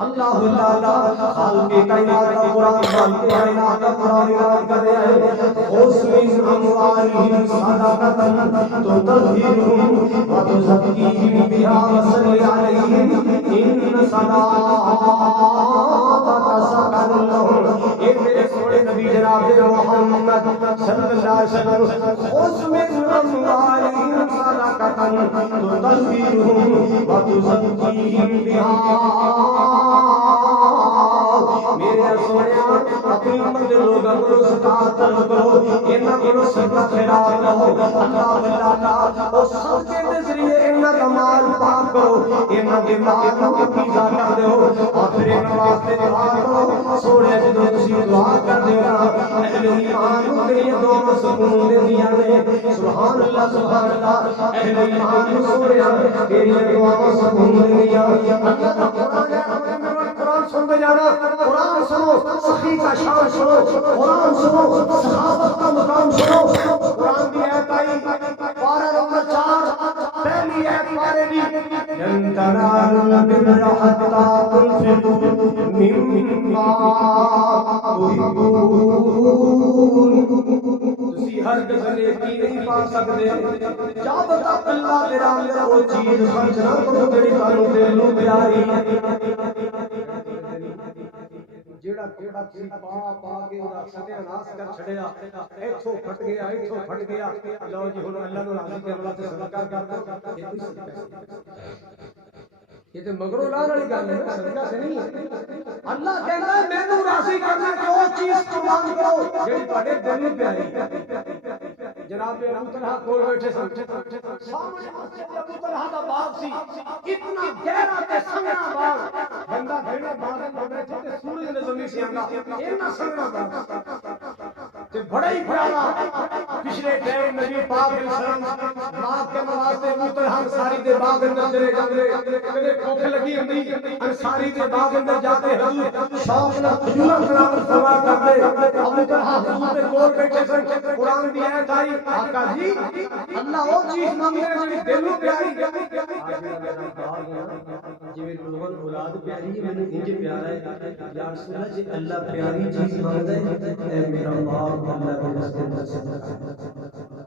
اللہ اللہ خالق کائنات کا قرآن خالق کائنات کا قرآن یاد کر رہا ہے حسن اموالہم صدقۃ تطہرہم وتزکیہم بہا وصلی علیہم ان صلاتک سکن لہم اے میرے سونے نبی جناب محمد صلی اللہ علیہ وسلم حسن اموالہم صدقۃ تطہرہم وتزکیہم بہا میرے سونیا اپنی امت لوگوں کو زکات طلب کرو انہاں کو صدقہ خیرات کرو اللہ اللہ او سب کے ذریعے انہاں کا مال پاک کرو انہاں کے مال کو حفظ کر دیو اور پھر ان واسطے دعا کرو سونے جدوں تسی دعا کر دیو اہل ایمان کو تیری دعا سکون دے دیا نے سبحان اللہ اہل ایمان کو سونے تیری دعا سکون دے دیا اللہ کا قرآن ہے قرآن سن جانا قرآن سنو سخی کا شان سنو قرآن سنو صحابت کا مقام سنو قرآن کی آیت آئی پارہ نمبر 4 پہلی آیت پارے دی لن تنالوا البر حتى تنفقوا مما تحبون تسی ہرگز نیکی نہیں پا سکتے جب تک اللہ تیرا اندر وہ چیز خرچ نہ کرو جڑی تانوں دل نوں پیاری جیڑا کوڑا سی پا کے اودہ ستیہ ناس کر چھڑیا ایتھوں پھٹ گیا لو جی ہن اللہ نوں راضی کرن واسطے صدقہ کر یہ کوئی صدقہ یہ تے مگروں لان والی گل ہے صدقہ سے نہیں ہے اللہ کہندا ہے مینوں راضی کرنا کہ وہ چیز قربان کرو جڑی تہاڈے دل نوں پیاری جناب ابو طلحہ کول بیٹھے سن سامنے مسجد ابو طلحہ دا باغ سی اتنا گہرا تے سنگنا باغ بندہ بھیڑا باغ میں بیٹھے تے سورج نے زمین سے آندا اتنا سنگنا باغ تے بڑا ہی پیارا پچھلے ٹائم نبی پاک علیہ السلام ماں کے واسطے ابو طلحہ انصاری دے باغ اندر چلے جاندے کدے بھوک لگی ہوندی انصاری دے باغ اندر جاتے حضور شوق نال کھجوراں تلاوت فرما کرتے ابو طلحہ حضور دے کول بیٹھے سن قرآن دی آیت آئی آقا جی اللہ وہ چیز منگے جڑی دل نوں پیاری جویں لوگوں اولاد پیاری ہے مینوں انج پیارا ہے یا رسول اللہ جی اللہ پیاری چیز منگدا ہے اے میرا باغ اللہ دے راستے اندر صدقہ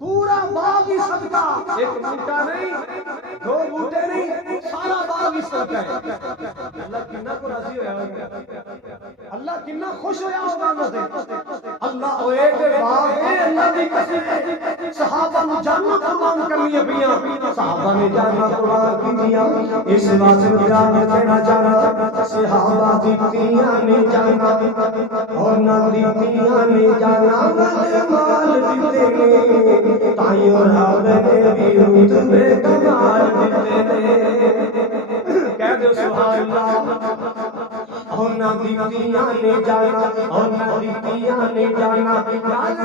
پورا باغ ہی صدقہ ایک بوٹا نہیں دو بوٹے نہیں سارا باغ ہی صدقہ ہے اللہ کتنا کو راضی ہویا ہوگا اللہ کتنا خوش ہویا ہوگا انہاں سے اللہ اوے دے باغ ہے اللہ دی قسم صحابہ نو جاناں قربان کرنی پیاں صحابہ نے جاناں قربان کیتیاں اس واسطے بیان کرنا چاہنا صحابہ دیتیاں نے جاناں اور نہ دیتیاں نے جاناں مال دیتے نے تائیوں رب نے بھی رتبے کمال دیتے نے کہہ دو سبحان اللہ اور نہ دیتیاں نے جانا اور نہ دیتیاں نے جانا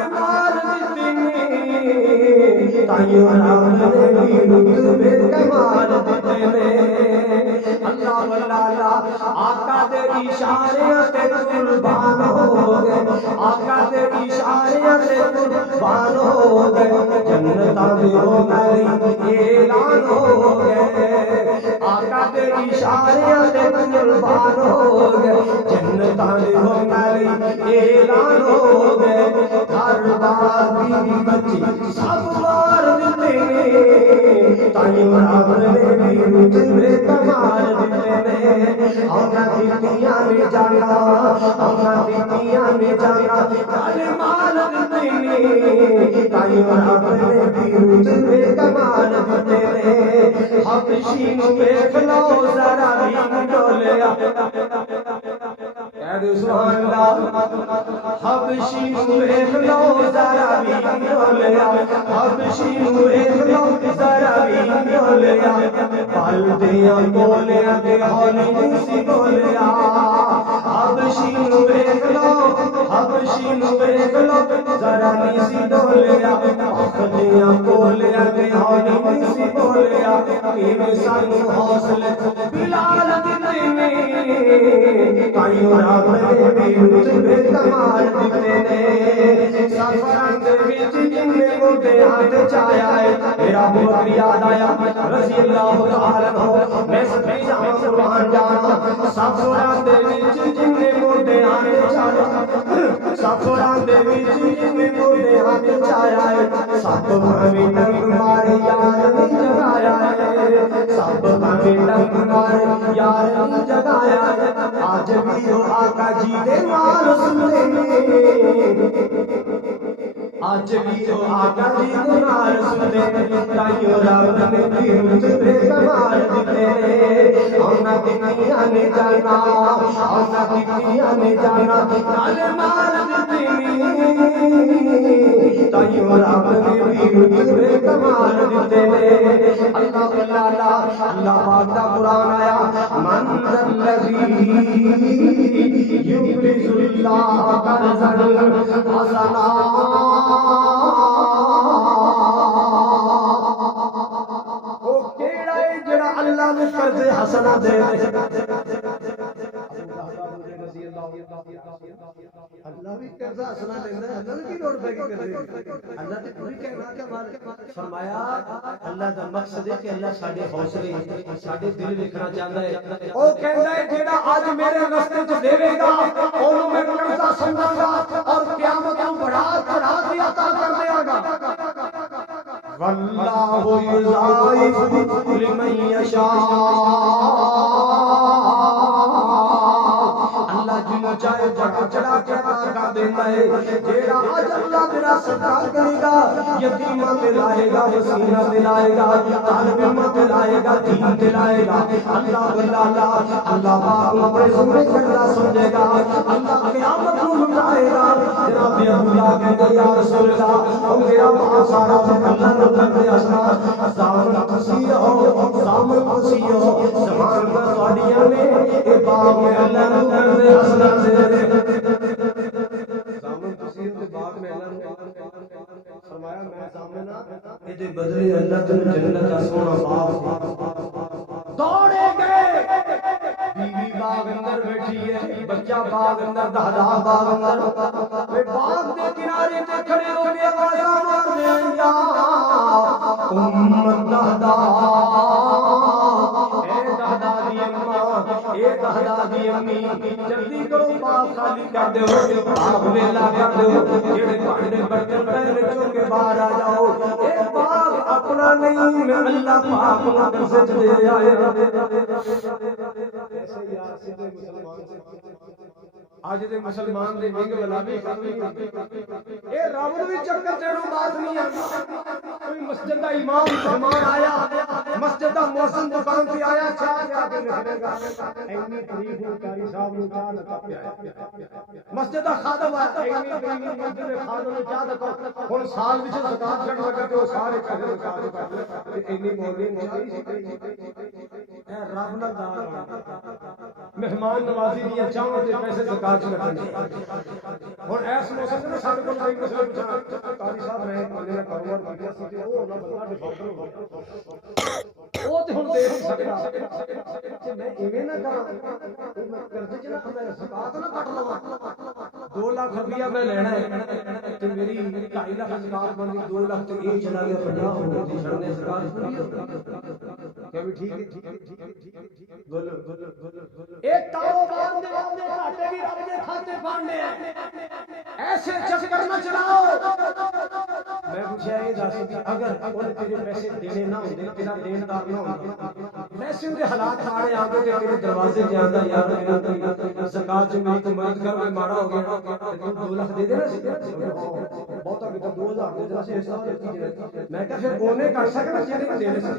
مال دیتے نے تائیوں رب نے بھی رتبے کمال دیتے نے اللہ واللہ آقا دے اشارے تے قربان ہو گئے آقا دے اشارے تے قربان ہو گئے جنتاں دے ہو گئے اعلان ہو گئے آقا دے اشارے تے قربان ہو گئے جنتاں دے ہو گئے اعلان ہو گئے ہر بار بیوی بچی سب بار دیتے نے تائیوں رب نے بھی رتبے کمال دیتے نے اور نہ دیتیاں نے جانا اور نہ دیتیاں نے جانا جانے مال دیتے نے تائیوں رب نے بھی رتبے کمال دیتے نے حبشی نو ویکھ لو ذرا بھی ڈولیا کہہ دو سبحان اللہ حبشی نو ویکھ لو ذرا بھی ڈولیا حبشی نو ویکھ لو ذرا بھی ڈولیا پل دیاں بولیا تے ہولی نہیں سی بولیا حبشی نو ویکھ لو حبشی نو ویکھ لو ذرا نہیں سی ڈولیا پخ دیاں بولیا تے ہولی نہیں سی بولیا کہ سانو حوصلے بلال دیتے نے تائیوں رب نے بھی رتبے کمال دیتے نے سفراں دے وچ جنے موڈے ہاتھ چایا ہے میرا ابو بکر یاد آیا رضی اللہ تعالی عنہ میں سبھی جہاں قربان جانا سفراں دے وچ جنے موڈے ہاتھ چایا سفراں دے وچ جنے موڈے ہاتھ چایا ہے سب بھویں ڈنگ مارے یار نہیں جگایا ہے سب بھویں ڈنگ مارے یار نہیں جگایا ہے آج بھی وہ آقا جی دے مال سنتے نے آج بھی وہ آقا جی دے مال سنتے نے تائیوں رب نے بھی رتبے کمال دیتے نے اور نہ دیتیاں نے جانا اور نہ دیتیاں نے جانا نالے مال دیتے نے تائیوں رب نے بھی رتبے کمال دیتے نے اللہ اللہ اللہ پاک دا قرآن آیا من الذی یقرض اللہ قرضا حسنا او کیڑا ہے جڑا اللہ نو قرض حسنا دے اللہ بھی کیسا ہنسنا لینا ہے، اللہ کی لوڑ پہ کر دے، اللہ نے پوری کہنا کہ فرمایا اللہ دا مقصد ہے کہ اللہ ساڈے حوصلے ساڈے دل ویکھنا چاہتا ہے، او کہندا ہے جیڑا اج میرے راستے وچ دیوے گا اونوں میں قرضہ سمجھاں گا اور قیامت نوں بڑھا چڑھا کے عطا کر دیاں گا، واللہ یضاعف لمن یشاء، جنوں چاہے بڑا چڑھا کے عطا کر دیتا ہے، جیڑا اج اللہ میرا صدقہ کرے گا یتیماں تے لائے گا، مسکیناں تے لائے گا، طالب علماں تے لائے گا، دین تے لائے گا، اللہ اللہ پاک اپنے زمرے کے اللہ سمجھے گا، اللہ قیامت کو لٹائے گا۔ جناب ابو اللہ کہتے یا رسول اللہ او میرا ماں سارا اللہ نو کرتے اسنا زامن کسی ہو زامن کسی ہو زمان پر تواڈیاں نے اے باغ میں اللہ نو کرتے اسنا دے زامن کسی تے باغ میں اللہ نو فرمایا میں زامنا اے دے بدلے اللہ تینوں جنت دا سونا باغ دوڑے گئے، بیوی باغ اندر بیٹھی ہے، بچہ باغ اندر، دادا باغ اندر، باغ دے کنارے تے کھڑے ہو کے آوازاں مار دے یا دادا، اے دادا دی اماں، اے دادا دی امی، جلدی کرو باغ خالی کر دیو، باغ ویلا کر دیو، جڑے بھانڈے برتن پہ رکھو کے باہر آ جاؤ، اے باغ اپنا نہیں میں اللہ پاک نوں قرض دے آیا۔ ایسے یار سیدھے مسلمان اج دے مسلمان دے ونگ والا بھی اے رب نوں بھی چکر چڑھو بات نہیں آ، کوئی مسجد دا امام مہمان آیا، مسجد دا مؤذن دکان تے آیا، چاہ کے لکھے گا اینی تاریخ قاری صاحب نوں چاہ لگا پیا، مسجد دا خادم آیا اینی تاریخ مسجد دے خادم نوں چاہ دکو، ہن سال وچ زکات کٹ لگا تے او سارے پیسے زکات کٹ لے تے اینی مولوی نہیں اے رب نال دار مہمان نوازی دیا چاہوں تے پیسے زکات کٹنے، ہن اس موسم تے ساڈے کول کوئی مسئلہ پوچھا قاری صاحب میں نے کاروبار کیتا سی تے او نہ بندہ ڈیفالٹر ہو گیا، او تے ہن دے نہیں سکدا تے میں ایویں نہ کراں میں قرض چ نہ میں زکات نہ کٹ لواں، 2 لاکھ روپیہ میں لینا ہے تے میری 2.5 لاکھ زکات بندی 2 لاکھ تے یہ چلا گیا 50 ہو گئی چھڑنے زکات پوری ہو گئی، کہ بھی ٹھیک ہے بولو ایک کاروبار دے گھاٹے بھی رب دے کھاتے پانے ہیں، ایسے چکر نہ چلاؤ۔ میں پوچھا یہ دس اگر تیرے پیسے دینے نہ ہوندے تیرا دیندار نہ ہوندا ویسے دے حالات ماڑے آندے تے تیرے دروازے تے آندا یار زکات جو میری مدد کر کوئی ماڑا ہو گیا تو 2 لاکھ دے دینا سی، بہتا کہ 2000 دے دینا سی، اس طرح میں کہ پھر اونے کر سکدا جے دینے سی،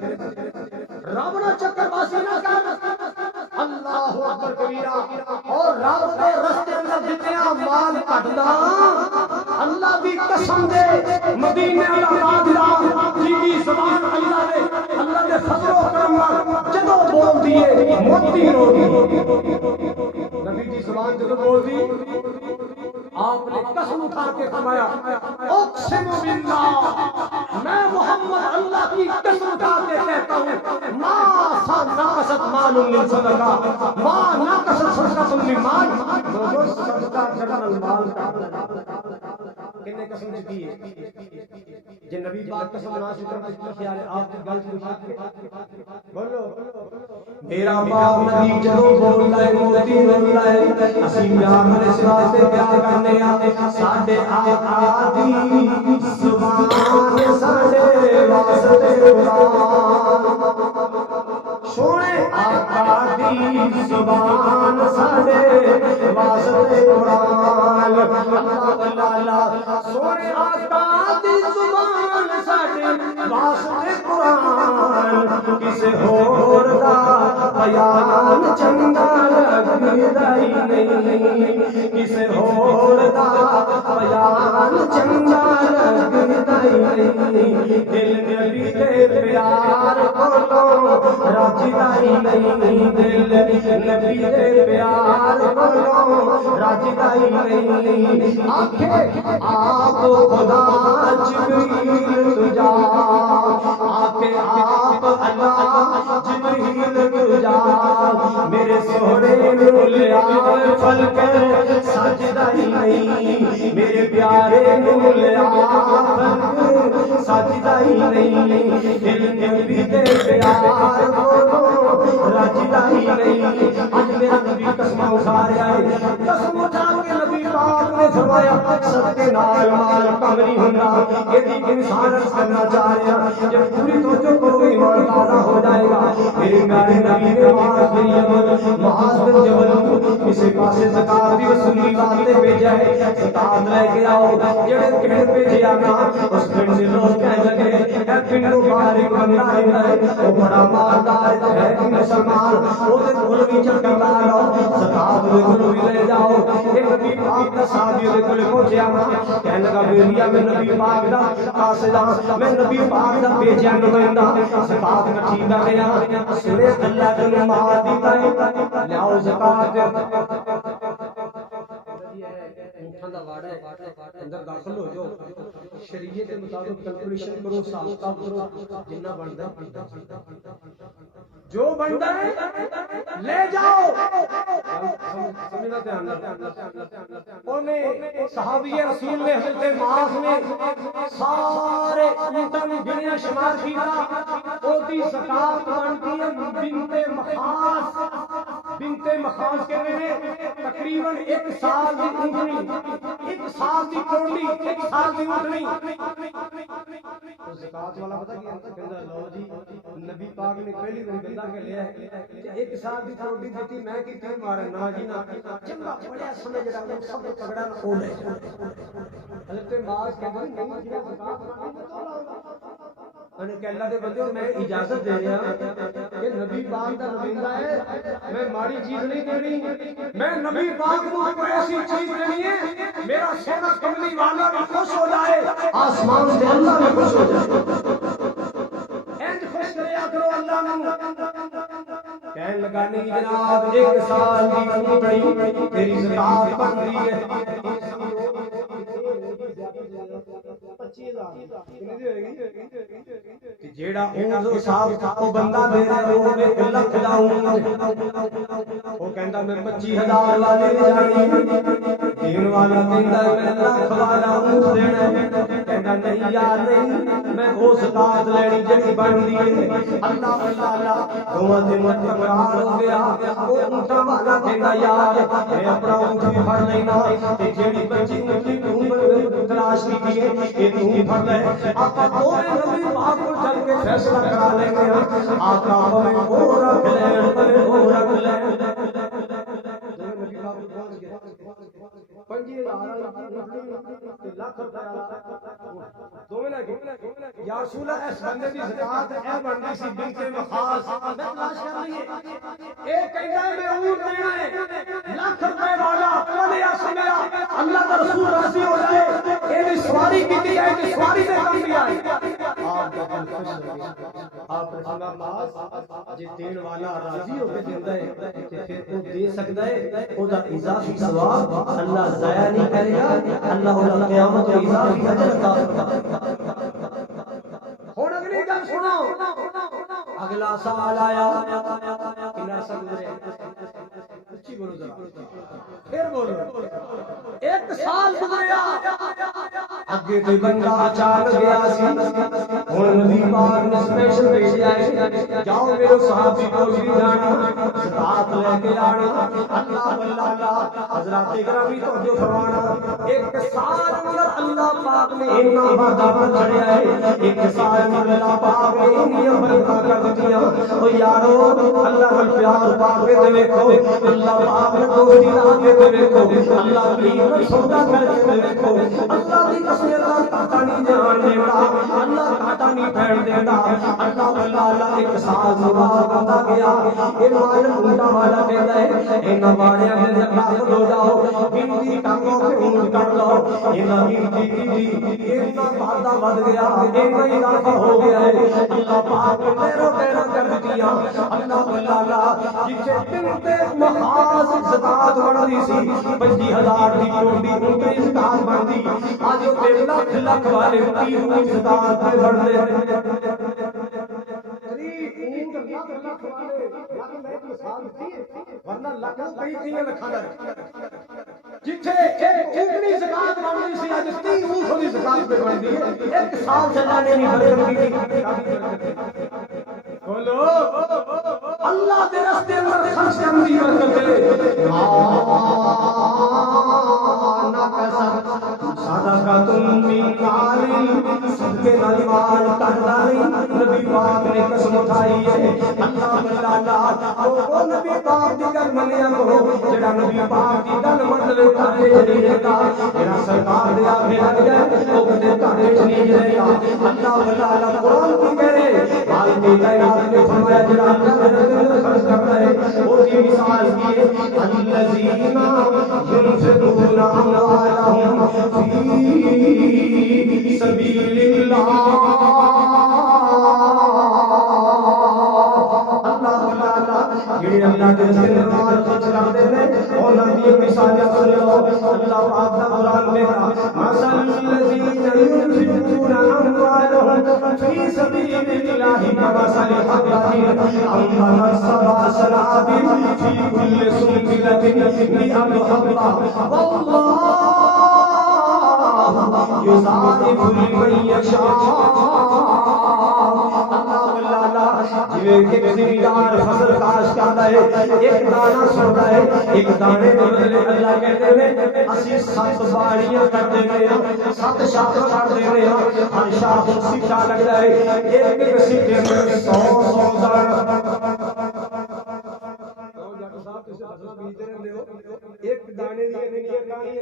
رب نہ چکر باسی نہ کر، اللہ اکبر کبیرہ، اور رب دے رستے اندر جتنا مال کٹدا اللہ دی قسم دے مدینے والا بادشاہ جی زبان اللہ دے فضل و کرم نال جدوں بولدی ہے موتی روندی، نبی دی زبان جدوں بولدی آپ نے قسم اٹھا کے فرمایا اقسم باللہ میں محمد اللہ کی قسم اٹھا کے کہتا ہوں ما نقصت مال من صدقہ ما نقصت صدقہ من مال، صدقہ کرنا مال کا کنے قسم چکی ہے جے نبی پاک قسم نہ شکر تے خیال ہے آپ کی گل پوچھی بولو میرا باپ نبی جدوں بولدا ہے موتی روندا ہے، اسی پیار نال اس واسطے پیار کرنے آ ساڈے آقا دی زبان ساڈے واسطے قرآن، سونے آقا دی زبان ساڈے واسطے قرآن، اللہ سونے آقا دی زبان ساڈے واسطے قرآن، کسے ہور دا بیان چنگا لگدا ہی نہیں، کسے ہور دا بیان چنگا لگدا ہی نہیں، دل نبی دے پیار کولوں رجدا ہی نہیں، دل نبی دے پیار کولوں رجدا ہی نہیں، آکھے آپ خدا جبریل تجا، آکھے آپ اللہ جبریل تجا، میرے سونے نو لے آوے پھل کے سجدہ ہی نہیں، میرے پیارے نو لے آوے پھل کے سجدہ ہی نہیں، دل نبی دے پیار کو رجدہ ہی نہیں۔ آج میرا نبی قسم اٹھا رہا ہے، قسم اٹھا کے نبی پاک نے فرمایا صدقے نال مال کم نہیں ہوندا، یہ انسان کرنا چاہ رہا ہے جب پوری توجہ کرو گے ایمان تازہ ہو جائے گا۔ میرے پیارے نبی نے معاذ بن جبل، معاذ بن جبل کسی پاسے زکات دی وصولی واسطے بھیجا ہے، زکات لے کے آؤ۔ جڑے پنڈ بھیجیا نا اس پنڈ سے لوگ کہنے لگے اے پنڈوں باہر ایک بندہ رہتا ہے، وہ بڑا مالدار ہے کہ مسلمان، وہ کول بھی چکر لا لو، زکات دے کول بھی لے جاؤ۔ ایک نبی پاک دا صحابی دے کول پہنچیا نا، کہنے لگا بیلیا میں نبی پاک دا قاصد ہاں، میں نبی پاک دا بھیجیا نمائندہ، زکات کٹھی کر رہا، سنے اللہ نے مال دیتا ہے، لیاؤ زکات۔ اونٹاں دا واڑا ہے، اندر داخل ہو جاؤ، شریعت کے مطابق کیلکولیشن کرو، حساب کتاب کرو، جتنا بنتا جو بنتا ہے لے جاؤ۔ سمجھنا دھیان انہیں صحابی رسول نے حضرت معاذ نے سارے اونٹاں نوں گنیا شمار کیتا، اودی زکات بنتی ہے بنت مخاص، بنت مخاص کہتے ہیں تقریباً ایک سال کی اونٹنی، ایک سال کی کونڈی، ایک سال کی اونٹنی۔ زکات والا پتہ کیا کہندا، لو جی نبی پاک نے پہلی بار کہندا کہ لے ایک سال کی کونڈی دیتی، میں کتنے مارا نا جی نا، چنگا بڑا سمجھ رہا ہوں سب تگڑا نہ ہو لے۔ حضرت معاذ کہتے ہیں نہیں زکات انہیں کہ اللہ دے بندے میں اجازت دے رہا کہ نبی پاک دا نمائندہ ہے، میں ماڑی چیز نہیں دینی، میں نبی پاک کو ایسی چیز دینی ہے میرا سونا کملی والا بھی خوش ہو جائے، آسمان سے اللہ بھی خوش ہو جائے۔ اینج خوش کریا کرو اللہ نو۔ کہنے لگا نہیں جناب ایک سال کی اونٹنی تیری زکات بن رہی ہے، 25,000 جیڑا اونٹ صاحب او بندہ میرا وہ 1 لاکھ دا اونٹ، وہ کہندا میں 25,000 والے جانی، دین والا کہندا میں لاکھ والا اونٹ دینا، کہندا نہیں یار نہیں میں وہ زکات لینی جڑی بنتی ہے۔ اللہ اللہ دوواں دے متقرار ہو گیا، وہ اونٹاں والا کہندا یار میں اپنا اونٹ بھی پھڑ لینا، تے جیڑی بچی اونٹی تو تلاش کی ہے کہ تو پھڑ لے۔ آقا دوویں نبی پاک کو چل کے فیصلہ کرا لیں گے، آقا ہمیں وہ رکھ لیں، ہمیں وہ رکھ لیں۔ دوویں نبی پاک کو پہنچ گئے 5,000 لاکھ دوویں لے گئے، یا رسول اللہ اس بندے دی زکات اے بنتی سی بنت مخاص، میں تلاش کر رہی ہے، اے کہندا ہے میں اونٹ دینا ہے لاکھ روپے والا، پڑھیا سمجھا اللہ کا رسول راضی ہو جائے، اے بھی سواری کی ہے کہ سواری سے کام دیا ہے۔ آپ نے سنا باز جے دین والا راضی ہو کے دیندا ہے تے پھر وہ دے سکدا ہے، او دا اضافی ثواب اللہ ضائع نہیں کرے گا، اللہ اولا قیامت میں اضافی اجر عطا فرمائے گا۔ ہن اگلی گل سنو، اگلا سال آیا، کنا سال گزرے، اچھی بولو ذرا پھر بولو، 1 سال گزریا، اگے کوئی بندہ اچانک گیا سی، ہن نبی پاک نے اسپیشل بھیجیا ہے جاؤ میرے صحابی کو بھی جانا زکات لے کے آنا۔ اللہ اللہ حضرات گرامی توجہ فرمانا، 1 سال اندر اللہ پاک نے اتنا وعدہ کر چھڑیا ہے، 1 سال اندر اللہ پاک نے اتنی برکتاں کر دتیاں، او یارو اللہ کا پیار پا کے تے دیکھو، اللہ پاک نے دوستی لا کے تے دیکھو، اللہ کی سودا کر کے دیکھو، اللہ کی قسم اللہ کاٹا نہیں جان دیتا، اللہ کاٹا نہیں پھیڑ دیتا، اللہ اللہ 1 سال بعد بندہ گیا، اے مال اونٹا والا کہندا ہے انہاں واڑیاں دے داخل ہو جاؤ، گنتی کانگو تے اونٹ کٹ لو، انہاں گنتی کی اتنا وعدہ ود گیا، اتنا اضافہ ہو گیا ہے، اللہ پاک نے تیرو تیرا کر دیا، اللہ اللہ جتھے بنت مخاص زکات بنتی سی 25,000 دی کونڈی اونٹی زکات بنتی، اج او 1 لاکھ والے 30 زکات تے بڑھدے، 30 اونٹ لاکھ والے لاکھ ورنہ لاکھوں کئی لکھاں دا جتھے ایک اونٹنی زکات بنتی سی اج 30 اونٹ دی زکات پہ بنتی ہے. ایک سال سے اللہ نے نہیں برکت کی. بولو اللہ دے راستے اندر خرچ کرن دی برکت ہے. صدقۃ من مال صدقے نال مال کرنا نہیں. نبی پاک نے قسم اٹھائی ہے اللہ اللہ او نبی پاک دی گل منیا کرو. جڑا نبی پاک دی گل من لے تے نہیں رہتا. جڑا سرکار دے آگے لگ جائے او کدے تے نہیں رہتا. اللہ اللہ قرآن کی کہہ رہے مال کی کائنات نے فرمایا جڑا اللہ دے راستے میں خرچ کرتا ہے او دی مثال کی ہے الذین ينفقون اموالهم فی سبیل اللہ. جڑے اللہ کے راستے میں مال خرچ کرتے ہیں انہاں دی مثال سن لو. اللہ پاک دا قرآن میں مثل الذین ينفقون اموالهم فی سبیل اللہ کمثل حبۃ انبتت سبع سنابل فی کل سنبلۃ مئۃ حبۃ واللہ یضاعف لمن یشاء. ایک زمیندار فصل کاشت کرتا ہے ایک دانہ سوڑتا ہے. ایک دانے کے بدلے اللہ کہتے ہیں اسی 7 باڑیاں کر دیتے ہیں 7 شاخ کر دیتے ہیں. ہر شاخ سکہ لگتا ہے. ایک سکے میں 100 دانے. ایک دانے دی کنی کہانی ہے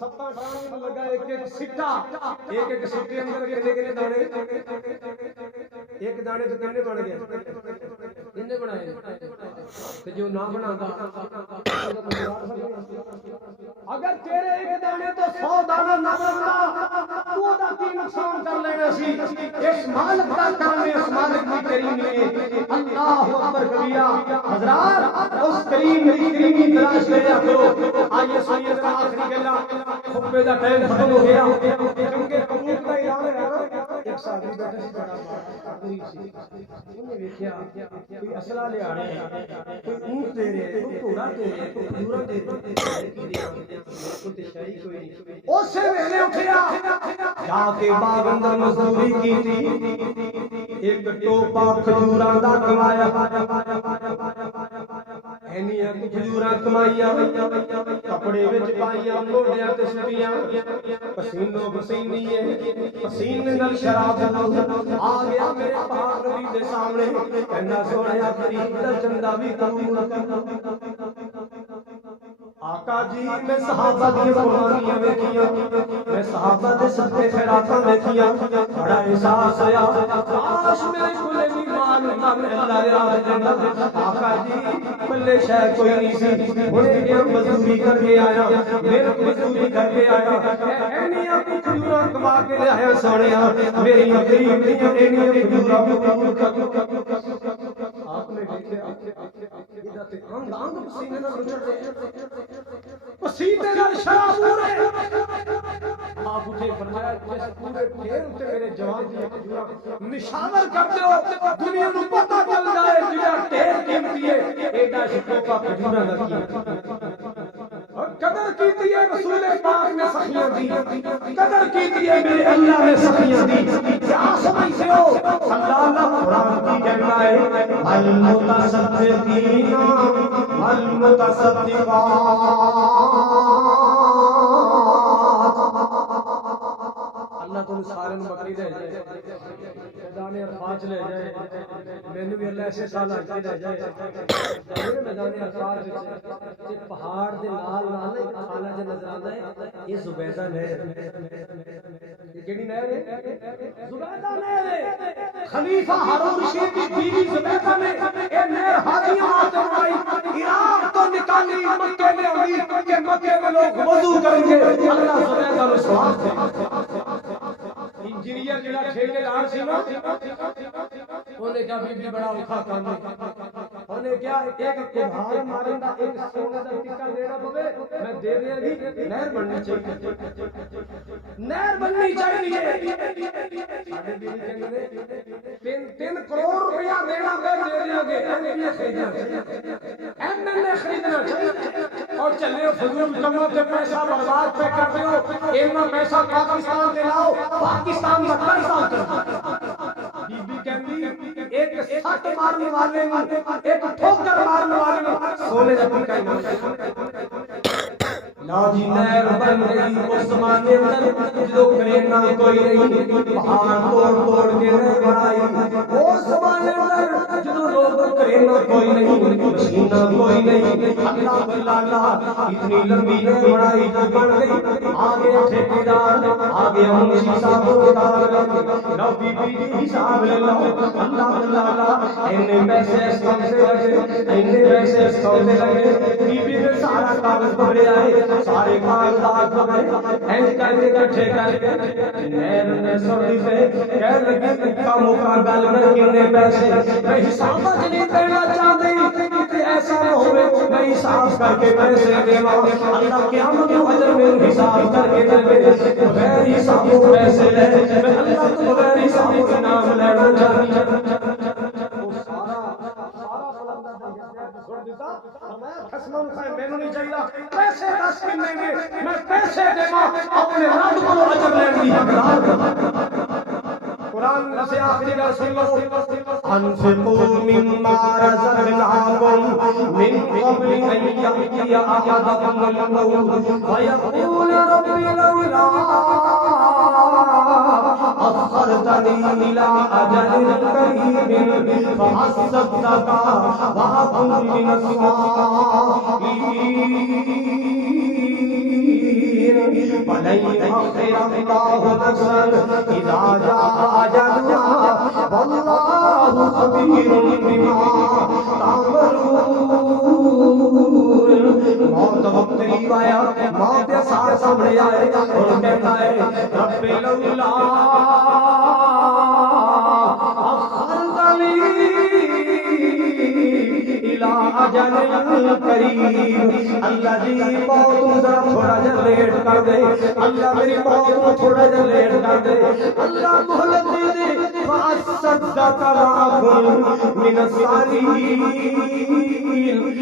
7 دانے میں لگا ایک سکہ. ایک سکے اندر کتنے دانے. ایک دانے تو کتنے بن گئے کتنے بنائے تے جو نہ بناتا اگر تیرے ایک دانے تو 100 دانا نہ بنتا تو دا کی نقصان کر لینا سی. اس مالک دا کام ہے. اس مالک کی کریم ہے. اللہ اکبر کبیرہ. حضرات اس کریم کی کریمی تلاش کریا کرو. آئیے سنیے ذرا آخری گلا. خطبے دا ٹائم ختم ہو گیا کیونکہ قبول کا اعلان ہے. ایک صحابی بیٹھے سی بڑا غریب سی. انہیں دیکھیا کوئی اسلحہ لے آ رہے ہیں کوئی اونٹ دے رہے ہیں کوئی گھوڑا دے رہے ہیں کوئی کھجورا دے رہے ہیں کوئی شاہی کوئی نہیں. اس ویلے اٹھیا جا کے باغ اندر مزدوری کی تھی. ایک ٹوپا کھجوراں دا کمایا. اینیاں کھجوراں کمائیاں کپڑے وچ پائیاں موڈیاں تے سٹیاں پسینو پسینی ہے. پسینے نال شراب آ گیا میرے پاک نبی دے سامنے. کہنا سونیا قریب دا چندہ بھی قبول آقا جی میں صحابہ دی قربانیاں ویکھیاں میں صحابہ دے صدقے خیراتاں ویکھیاں. بڑا احساس آیا کاش میرے کولے بھی مال ہوندا میں اللہ راہ دیندا. آقا جی پلے شے کوئی نہیں سی. ہن میں مزدوری کر کے آیا میرے مزدوری کر کے آیا اینیاں کھجوراں کما کے لے آیا. سونیا میری غریب نہیں اینیاں کھجوراں قبول کر. آپ نے دیکھا ادھر تے انگ انگ پسینے نال لچڑ رہے پسینے نال شراب ہو رہے. آپ اٹھے فرمایا جس پورے ڈھیر تے میرے جوان دی کھجوراں نشاور کر دیو دنیا نو پتہ چل جائے جڑا ڈھیر قیمتی ہے ایڈا شکو کا کھجوراں دا کی قدر کیتی ہے. رسول پاک نے سخیاں دی قدر کیتی ہے. میرے اللہ نے سخیاں دی. کیا سمجھتے ہو اللہ قرآن کی کہنا ہے المتصدقین والمتصدقات. اللہ تم سارے بکری دے جائے میدان عرفات لے جائے. مینوں بھی اللہ ایسے سال آتے لے جائے میدان عرفات پہاڑ دے نال نال ایک خانہ جا نظر آتا ہے. یہ زبیدہ نہر کیڑی نہر ہے؟ زبیدہ نہر ہے. خلیفہ ہارون رشید کی بیوی زبیدہ نے یہ نہر حاجیاں واسطے بنائی. عراق تو نکالی مکے میں ہوئی کہ مکے میں لوگ وضو کریں گے. اللہ زبیدہ کو ثواب دے. انجینئر جڑا ٹھیکیدار سی نا اونے کہا بی بڑا اوکھا کام ہے. اونے کیا ایک کدھار مارن دا ایک سونے دا ٹکا دینا پوے میں دے دیا گی نہر بننی چاہیے نہر بننی چاہیے ساڈے بیوی کہندے تین کروڑ روپیہ دینا پے دے دیا گے ایم ایل اے خریدنا چاہیے اور چلے فضول کموں تے پیسہ برباد پہ کر دیو اینا پیسہ پاکستان دے لاؤ پاکستان دا قرضہ اتر بی بی کہندی ایک سٹ مارنے والے ایک ٹھوکر مارنے والے سونے دا ٹکا ہی لا جی نہر بن گئی اس زمانے اندر جو کرینا کوئی نہیں پہاڑ توڑ توڑ کے نہر بنائی اس زمانے اندر جو لوگ کرینا کوئی نہیں مشینہ کوئی نہیں اللہ اللہ اتنی لمبی نہر بنائی بن گئی آگے ٹھیکیدار آگے منشی صاحب لو بی بی حساب لے لو اللہ اللہ اینے پیسے اسکم سے لگے اینے پیسے اسکم سے لگے بی بی نے سارا کاغذ پکڑے آئے سارے کاغذات پکڑے اینڈ کر کے کٹھے کر کے نہر نے سردی سے کہہ لگے کا موقع گل میں کتنے پیسے میں حساب نہیں دینا چاہتے ایسا نہ ہوئے میں حساب کر کے پیسے دینا اللہ قیامت کو اجر میں حساب کر کے دے بغیر حساب پیسے لے میں اللہ تو بغیر حساب انعام لینا چاہتی میں نہیں چاہیے پیسے 10 ملنے گے میں پیسے دیوا اپنے رب کو اجر لینے کی حقدار قرآن سے آخری کا سن لو انفقوا مما رزقناکم من قبل ان یأتی احدکم الموت فیقول رب لولا أخرتني إلى أجل قريب فأصدق وأكن من الصالحين ولن يؤخر الله نفسا إذا جاء أجلها والله خبير بما تعملون موت وقت قریب آیا موت کے ساتھ سامنے آئے اور کہتا ہے رب لولا اخرتنی الى اجل قریب اللہ جی موت ذرا تھوڑا جا لیٹ کر دے اللہ میری موت کو تھوڑا جا لیٹ کر دے اللہ مہلت دے دے فاصدق واکن من الصالحین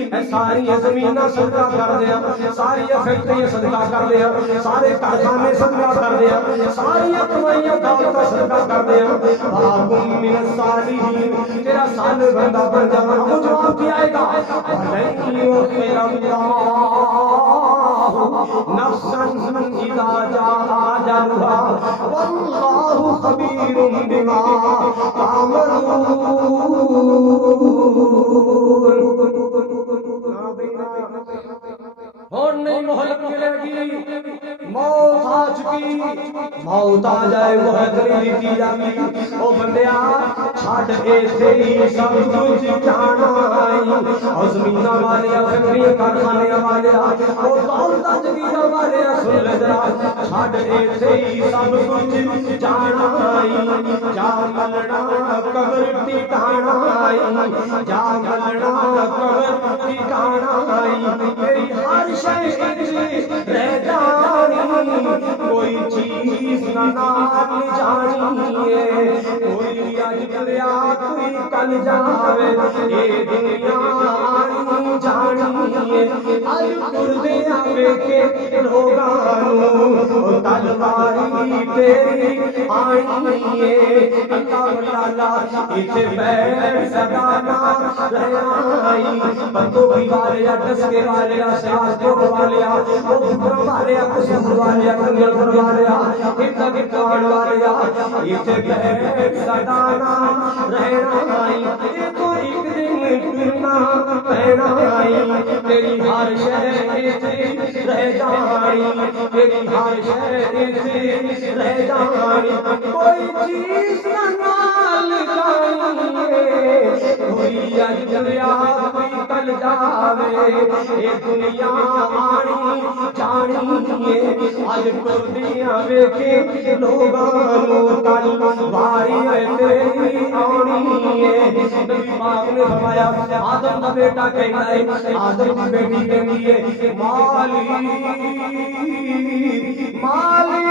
اے ساری زمیناں صدقہ کر دیا ساری فیکٹریاں صدقہ کر دیا سارے کارخانے صدقہ کر دیا ساری کمائیاں دولت صدقہ کر دیا واکن من الصالحین تیرا صالح بندہ بن جا وہ جواب کیا آئے گا ولن یؤخر اللہ نفسا اذا جاء اجلها والله خبير بما اور نہیں مہلت ملے گی موت آ چکی موت آ جائے مہلت نہیں دی جاتی او بندیا چھڈ ایتھے ہی سب کچھ جانا اور زمینہ والے فکریاں کارخانے والے او دولت جگیرہ والے سن لے ذرا چھڈ ایتھے ہی سب کچھ جانا جا ملنا قبر ٹھکانا جا ملنا قبر ٹھکانا تیری ہر شے رہ جانی کوئی چیز نہ نال جانی ہے کوئی اج گیا کوئی کل جاوے اے دنیا آنی جانی ہے اج ٹردے آوے کے لوگاں نوں تلواری تیری آنی ہے اللہ تعالی ایتھے بیٹھ سدانا رہائی بندوں کی والے ڈسکے والے سیاس جو والے وہ پھر والے کچھ والے کنگل والے کتا کٹاڑ والے ایتھے بیٹھ سدانا رہائی تو ایک دن ٹرنا پینا تیری ہر شے ایتھے رہ جانا جانی تیری ہر شے سے رہ جانی کوئی چیز نال جانی کوئی اج دریا کوئی کل جاوے اے دنیا آنی جانی اج کردیاں ویکھے لوگاں نوں کل واری ہے تیری آنی نبی پاک نے فرمایا آدم دا بیٹا کہندا ہے آدم دی بیٹی کہندی ہے مالی مالی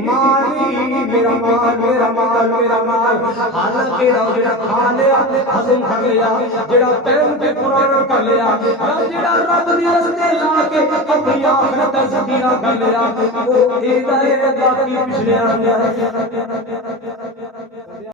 مالی میرا مال میرا مال میرا مال حالانکہ جڑا کھا لیا ہضم کر لیا جڑا پہن کے پرانا کر لیا جڑا رب دی رستے لا کے اپنی آخرت دا ذخیرہ کر لیا وہ اے دا باقی پچھلے آ گیا